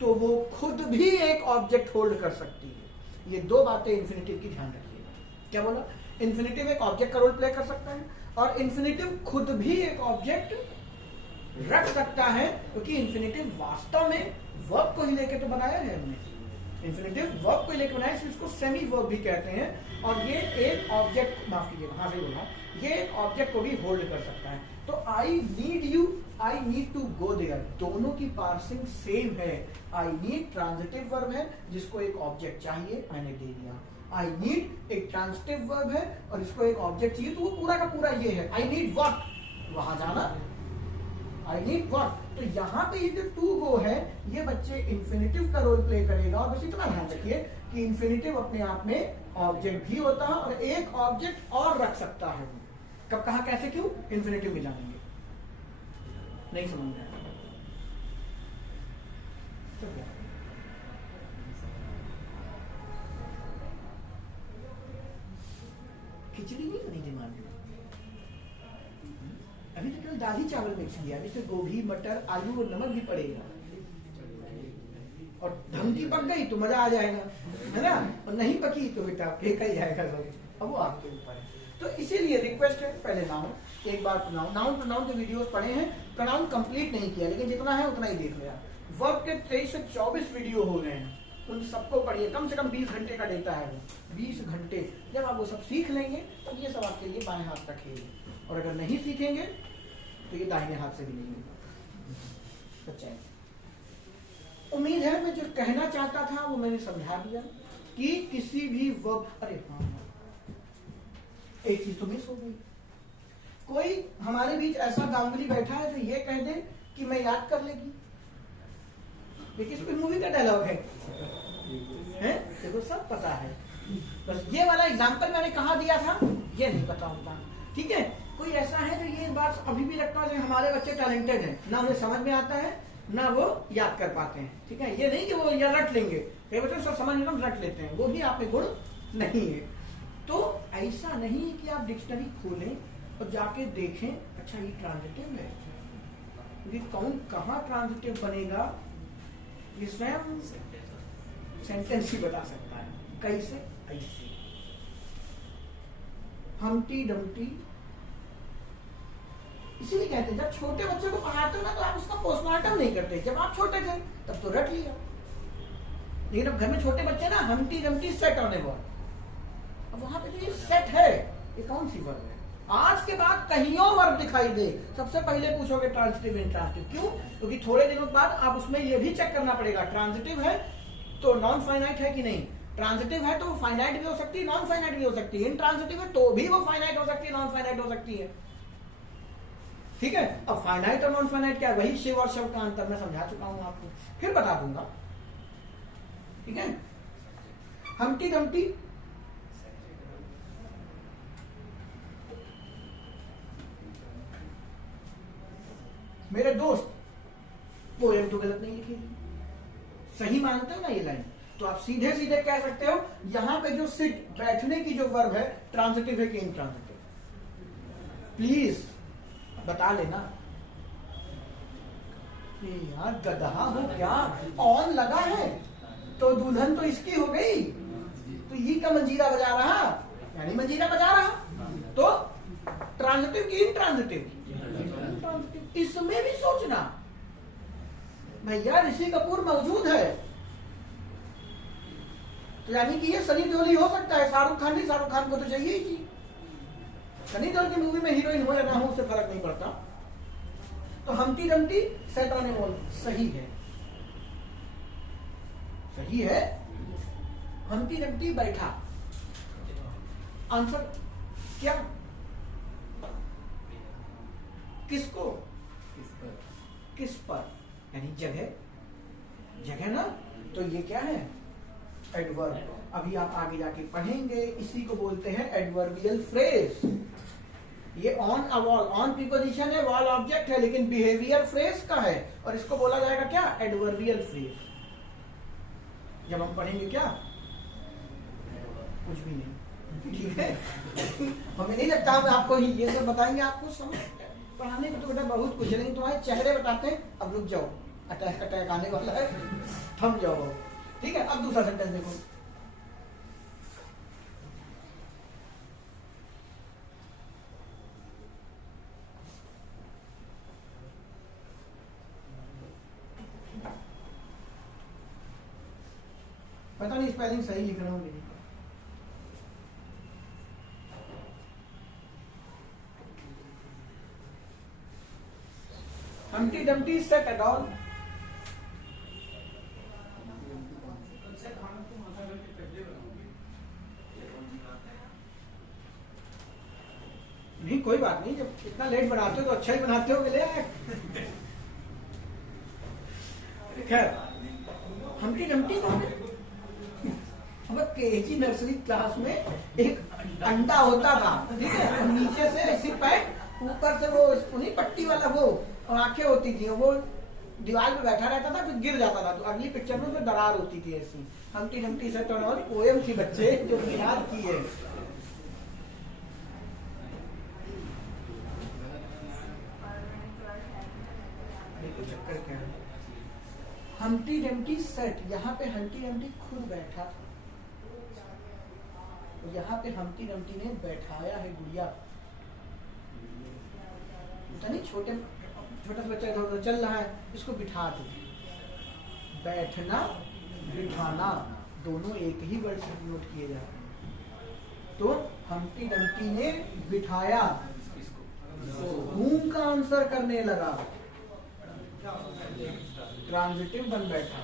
तो वो खुद भी एक ऑब्जेक्ट होल्ड कर सकती है। ये दो बातें इंफिनिटिव की ध्यान रखिएगा। क्या बोला? इंफिनिटिव एक ऑब्जेक्ट का रोल प्ले कर सकता है, और इंफिनिटिव खुद भी एक ऑब्जेक्ट रख सकता है, क्योंकि इंफिनिटिव वास्तव में वर्ब को ही लेके तो बनाया है हमने। इंफिनिटिव वर्ब को लेकर बनाया, इसलिए इसको सेमी वर्ब भी कहते हैं। और ये एक ऑब्जेक्ट, माफ कीजिएगा, हाँ सही बोला, ये एक ऑब्जेक्ट को भी होल्ड कर सकता है। तो I need you, I need to go there, दोनों की पार्सिंग सेम है। आई नीड ट्रांजिटिव वर्ब है, जिसको एक ऑब्जेक्ट चाहिए, मैंने दे दिया। आई नीड एक ट्रांजिटिव वर्ब है और इसको एक ऑब्जेक्ट चाहिए, तो वो पूरा का पूरा ये है। आई नीड व्हाट, वहां जाना, आई नीड व्हाट। तो यहाँ पे ये जो टू गो है, ये बच्चे इंफिनिटिव का रोल प्ले करेगा। और बस इतना ध्यान रखिए कि इंफिनिटिव अपने आप में ऑब्जेक्ट भी होता है और एक ऑब्जेक्ट और रख सकता है। कब, कहा, कैसे, क्यों, इंफिनिटिव में जानेंगे। नहीं समझ में आया? खिचड़ी नहीं बनी दिमाग में, अभी तो केवल दाल ही चावल मिक्स किया, अभी तो गोभी, मटर, आलू और नमक भी पड़ेगा। और ढंग की पक गई तो मजा आ जाएगा, है ना, और नहीं पकी तो बेटा फेंका ही जाएगा सब। अब वो आपके ऊपर है। तो इसीलिए रिक्वेस्ट है, पहले नाउन, एक बार नाउन प्रोनाउन के वीडियोस पढ़े हैं, प्रोनाउन कंप्लीट नहीं किया, लेकिन जितना है उतना ही देख लिया। वर्ब के 23 से 24 वीडियो हो गए हैं, उन सबको पढ़िए। कम से कम 20 घंटे का डेटा है वो, 20 घंटे। जब आप वो सब सीख लेंगे तो ये सब आपके लिए बाएं हाथ तक है, और अगर नहीं सीखेंगे तो ये दाहिने हाथ से भी नहीं होगा। सच्चाई। उम्मीद है मैं जो कहना चाहता था वो मैंने समझा दिया कि किसी भी वर्ब, अरे हाँ, एक चीज तो मिस हो गई। कोई हमारे बीच ऐसा गांगुली बैठा है जो ये कह दे कि मैं याद कर लेगी। देखिए, इसमें मूवी का डायलॉग है, देखो सब पता है, बस ये वाला एग्जांपल मैंने कहाँ दिया था ये नहीं पता होता। ठीक है, कोई ऐसा है जो ये बात अभी भी रखता है हमारे बच्चे टैलेंटेड हैं, ना उन्हें समझ में आता है ना वो याद कर पाते हैं। ठीक है, ये नहीं कि वो या रट लेंगे, कई बच्चे सब समझ में रट लेते हैं, वो भी आप में गुण नहीं है। तो ऐसा नहीं कि आप डिक्शनरी खोलें और जाके देखें अच्छा ये ट्रांजिटिव है, ये कौन कहाँ ट्रांजिटिव बनेगा, ये स्वयं सेंटेंस ही बता सकता है। कैसे? ऐसे हमटी डमटी। इसीलिए कहते हैं जब छोटे बच्चे को पढ़ाते हो ना तो आप उसका पोस्टमार्टम नहीं करते। जब आप छोटे थे तब तो रट लिया, लेकिन अब घर में छोटे बच्चे ना हमटी डमटी सेट होने को, अब वहां पे जो ये सेट है ये कौन सी वर्ब है? आज के बाद कहीं और वर्ब दिखाई दे, सबसे पहले पूछोगे ट्रांजिटिव इंट्रांजिटिव। क्यों? क्योंकि थोड़े दिनों बाद आप उसमें ये भी चेक करना पड़ेगा, ट्रांजिटिव है तो नॉन फाइनाइट है कि नहीं, ट्रांजिटिव है तो फाइनाइट भी हो सकती है, नॉन फाइनाइट भी हो सकती है, इंट्रांजिटिव है तो भी वो फाइनाइट हो सकती है, नॉन फाइनाइट हो सकती है। ठीक है, अब फाइनाइट और नॉन फाइनाइट क्या है, वही शिव और शव का अंतर मैं समझा चुका हूं आपको, फिर बता दूंगा। ठीक है, हमटी डमटी मेरे दोस्त पोएम तो गलत नहीं लिखेगी। सही मानते हो ना ये लाइन? तो आप सीधे सीधे कह सकते हो यहां पे जो सिट बैठने की जो वर्ब है ट्रांजिटिव है कि इंट्रांजिटिव? प्लीज बता लेना। यार गधा हो क्या? ऑन लगा है तो दुल्हन तो इसकी हो गई, तो ये का मंजीरा बजा रहा, यानी मंजीरा बजा रहा, तो ट्रांजिटिव की इंट्रांजिटिव? इसमें भी सोचना भैया, ऋषि कपूर मौजूद है तो यानी कि ये सनी देओल हो सकता है, शाहरुख खान नहीं। शाहरुख खान को तो चाहिए ही चाहिए। सनी देओल की मूवी में हीरोइन हो या ना हो उससे फर्क नहीं पड़ता। तो Humpty Dumpty set on A wall सही है, सही है। हम्टी डम्टी बैठा, आंसर क्या? किसको? किस पर? यानी जगह, जगह ना। तो ये क्या है? एडवर्ब। अभी आप आगे जाके पढ़ेंगे, इसी को बोलते हैं एडवर्बियल फ्रेज। ये on a wall, on preposition है, वॉल ऑब्जेक्ट है, लेकिन बिहेवियर फ्रेज का है और इसको बोला जाएगा क्या? Adverbial phrase. जब हम पढ़ेंगे क्या? कुछ भी नहीं, ठीक है। हमें नहीं लगता हम आपको ये सब बताएंगे, आपको समझ पढ़ाने को तो बेटा बहुत कुछ है, लेकिन तुम्हारे चेहरे बताते हैं। अब रुक जाओ, अटैक अटैक आने वाला है, थम जाओ, ठीक है। अब दूसरा सेंटेंस देखो। पता नहीं स्पेलिंग सही लिख रहा हूं नहीं। Humpty Dumpty set at all. नहीं कोई बात नहीं, जब इतना लेट बनाते हो तो अच्छा ही बनाते हो। ले खैर, हम्टी डम्टी कौन है? हम केजी नर्सरी क्लास में एक अंडा होता था, ठीक है, और नीचे से ऐसी पैक, ऊपर से वो उन्हीं पट्टी वाला वो आंखें होती थी, वो दीवार पे बैठा रहता था, फिर गिर जाता था, तो अगली पिक्चर में उसमें दरार होती थी ऐसी। Humpty Dumpty set on all poem थी बच्चे, जो याद की है। चक्कर क्या है? हम्टी डम्टी सेट, यहाँ पे हम्टी डम्टी खुद बैठा था, यहाँ पे हम्टी डम्टी ने बैठाया है गुड़िया। नहीं, छोटा सा बच्चा इधर उधर चल रहा है, इसको बिठा दो। बैठना बिठाना दोनों एक ही वर्ड से नोट किए जाते हैं। तो हम्टी डम्टी ने बिठाया, हूं का आंसर करने लगा, ट्रांजिटिव बन बैठा।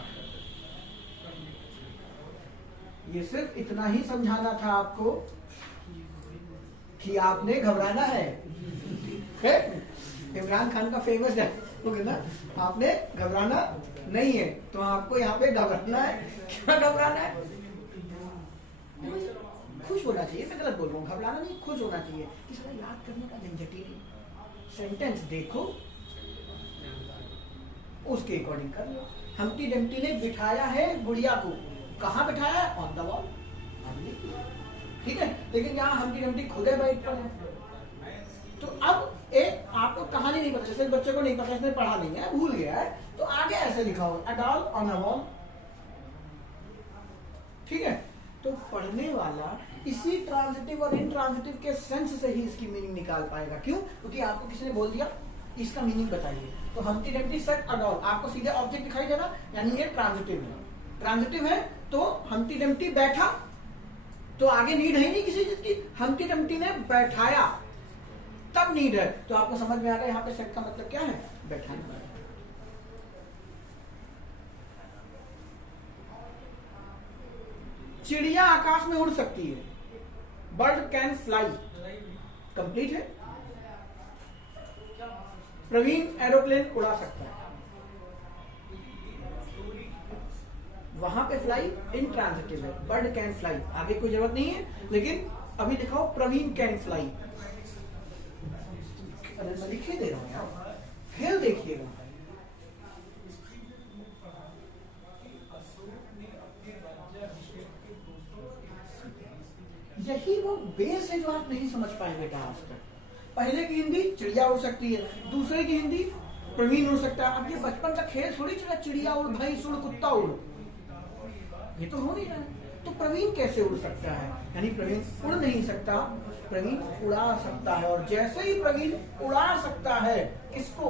ये सिर्फ इतना ही समझाना था आपको कि आपने घबराना है। इमरान खान का फेमस डायलॉग है ना, आपने घबराना नहीं है। तो आपको यहाँ पे घबराना है। क्या घबराना है? खुश होना चाहिए। मैं गलत बोल रहा हूँ, घबराना नहीं, खुश होना चाहिए। इसलिए याद करने का झंझट। सेंटेंस देखो, उसके अकॉर्डिंग कर लो। हम्टी डम्टी ने बिठाया है गुड़िया को। कहाँ बिठाया है? ऑन द वॉल, ठीक है। लेकिन यहाँ हम्टी डम्टी खुद है बैठ पर है। तो अब एक आपको कहानी नहीं पता, जैसे बच्चे को नहीं पता, इसने पढ़ा नहीं है, भूल गया है, तो आगे ऐसे लिखा हो, a doll on a wall, ठीक है। तो पढ़ने वाला इसी ट्रांजिटिव और इंट्रांजिटिव के सेंस से ही इसकी मीनिंग निकाल पाएगा। क्यों? क्योंकि आपको किसी ने बोल दिया इसका मीनिंग बताइए, तो Humpty Dumpty set a doll, आपको सीधे ऑब्जेक्ट दिखाई देगा, यानी ये ट्रांजिटिव है। ट्रांजिटिव है तो हम्टी डम्टी बैठा, तो आगे नीड है नहीं किसी चीज की। हम्टी डम्टी ने बैठाया, तब नीड है। तो आपको समझ में आ गया यहाँ पे सेट का मतलब क्या है? बैठाना। चिड़िया आकाश में उड़ सकती है, बर्ड कैन फ्लाई, कंप्लीट है। प्रवीण एरोप्लेन उड़ा सकता है, वहां पे फ्लाई इंट्रांजिटिव है, बर्ड कैन फ्लाई, आगे कोई जरूरत नहीं है। लेकिन अभी दिखाओ प्रवीण कैन फ्लाई, अरे मैं लिखे दे रहा हूं यार, फिर देखिएगा। मास्टर। पहले की हिंदी चिड़िया उड़ सकती है, दूसरे की हिंदी प्रवीण उड़ सकता है। अब ये बचपन का खेल थोड़ी चला, चिड़िया उड़, भैंस उड़, कुत्ता उड़, ये तो हो नहीं रहा है। तो प्रवीण कैसे उड़ सकता है? यानी प्रवीण उड़ नहीं सकता, प्रवीण उड़ा सकता है। और जैसे ही प्रवीण उड़ा सकता है, किसको?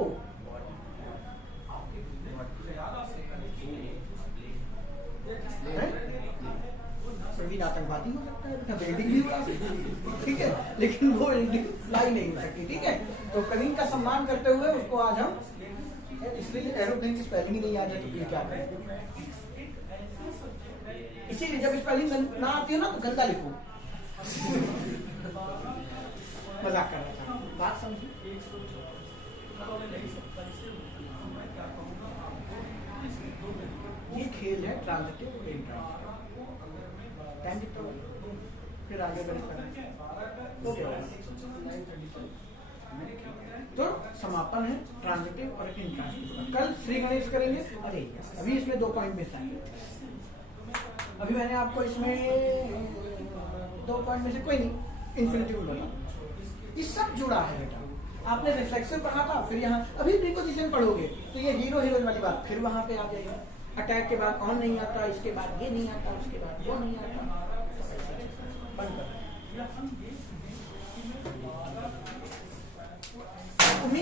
प्रवीण आतंकवादी हो सकता है, बेटा बिल्डिंग भी उड़ा सकता है, ठीक है, लेकिन वो बिल्डिंग फ्लाई नहीं हो सकती, ठीक है। तो प्रवीण का सम्मान करते हुए उसको आज हम, इसलिए एरोप्लेन की स्पेलिंग ही नहीं आ जाती तो क्या करें? इसीलिए जब स्पेलिंग ना आती हो ना तो गंदा लिखो। मजाक कर रहा था, बात समझी? ये खेल है ट्रांजिटिव और इंट्रांजिटिव। टाइम कितना हुआ? फिर आगे बढ़े तो क्या होगा? तो समापन है ट्रांजिटिव और इंट्रांजिटिव। कल श्री गणेश करेंगे। अरे अभी इसमें 2 पॉइंट मिस आएंगे। अभी मैंने आपको इसमें 2 पॉइंट में से कोई नहीं, इन्फिनिटिव बोला, ये सब जुड़ा है बेटा। आपने रिफ्लेक्सिव पढ़ा था, फिर यहाँ अभी प्रीपोजिशन पढ़ोगे तो ये हीरो हीरोइन वाली बात फिर वहां पे आ जाएगी। अटैक के बाद ऑन नहीं आता, इसके बाद ये नहीं आता, उसके बाद वो नहीं आता, बंद कर।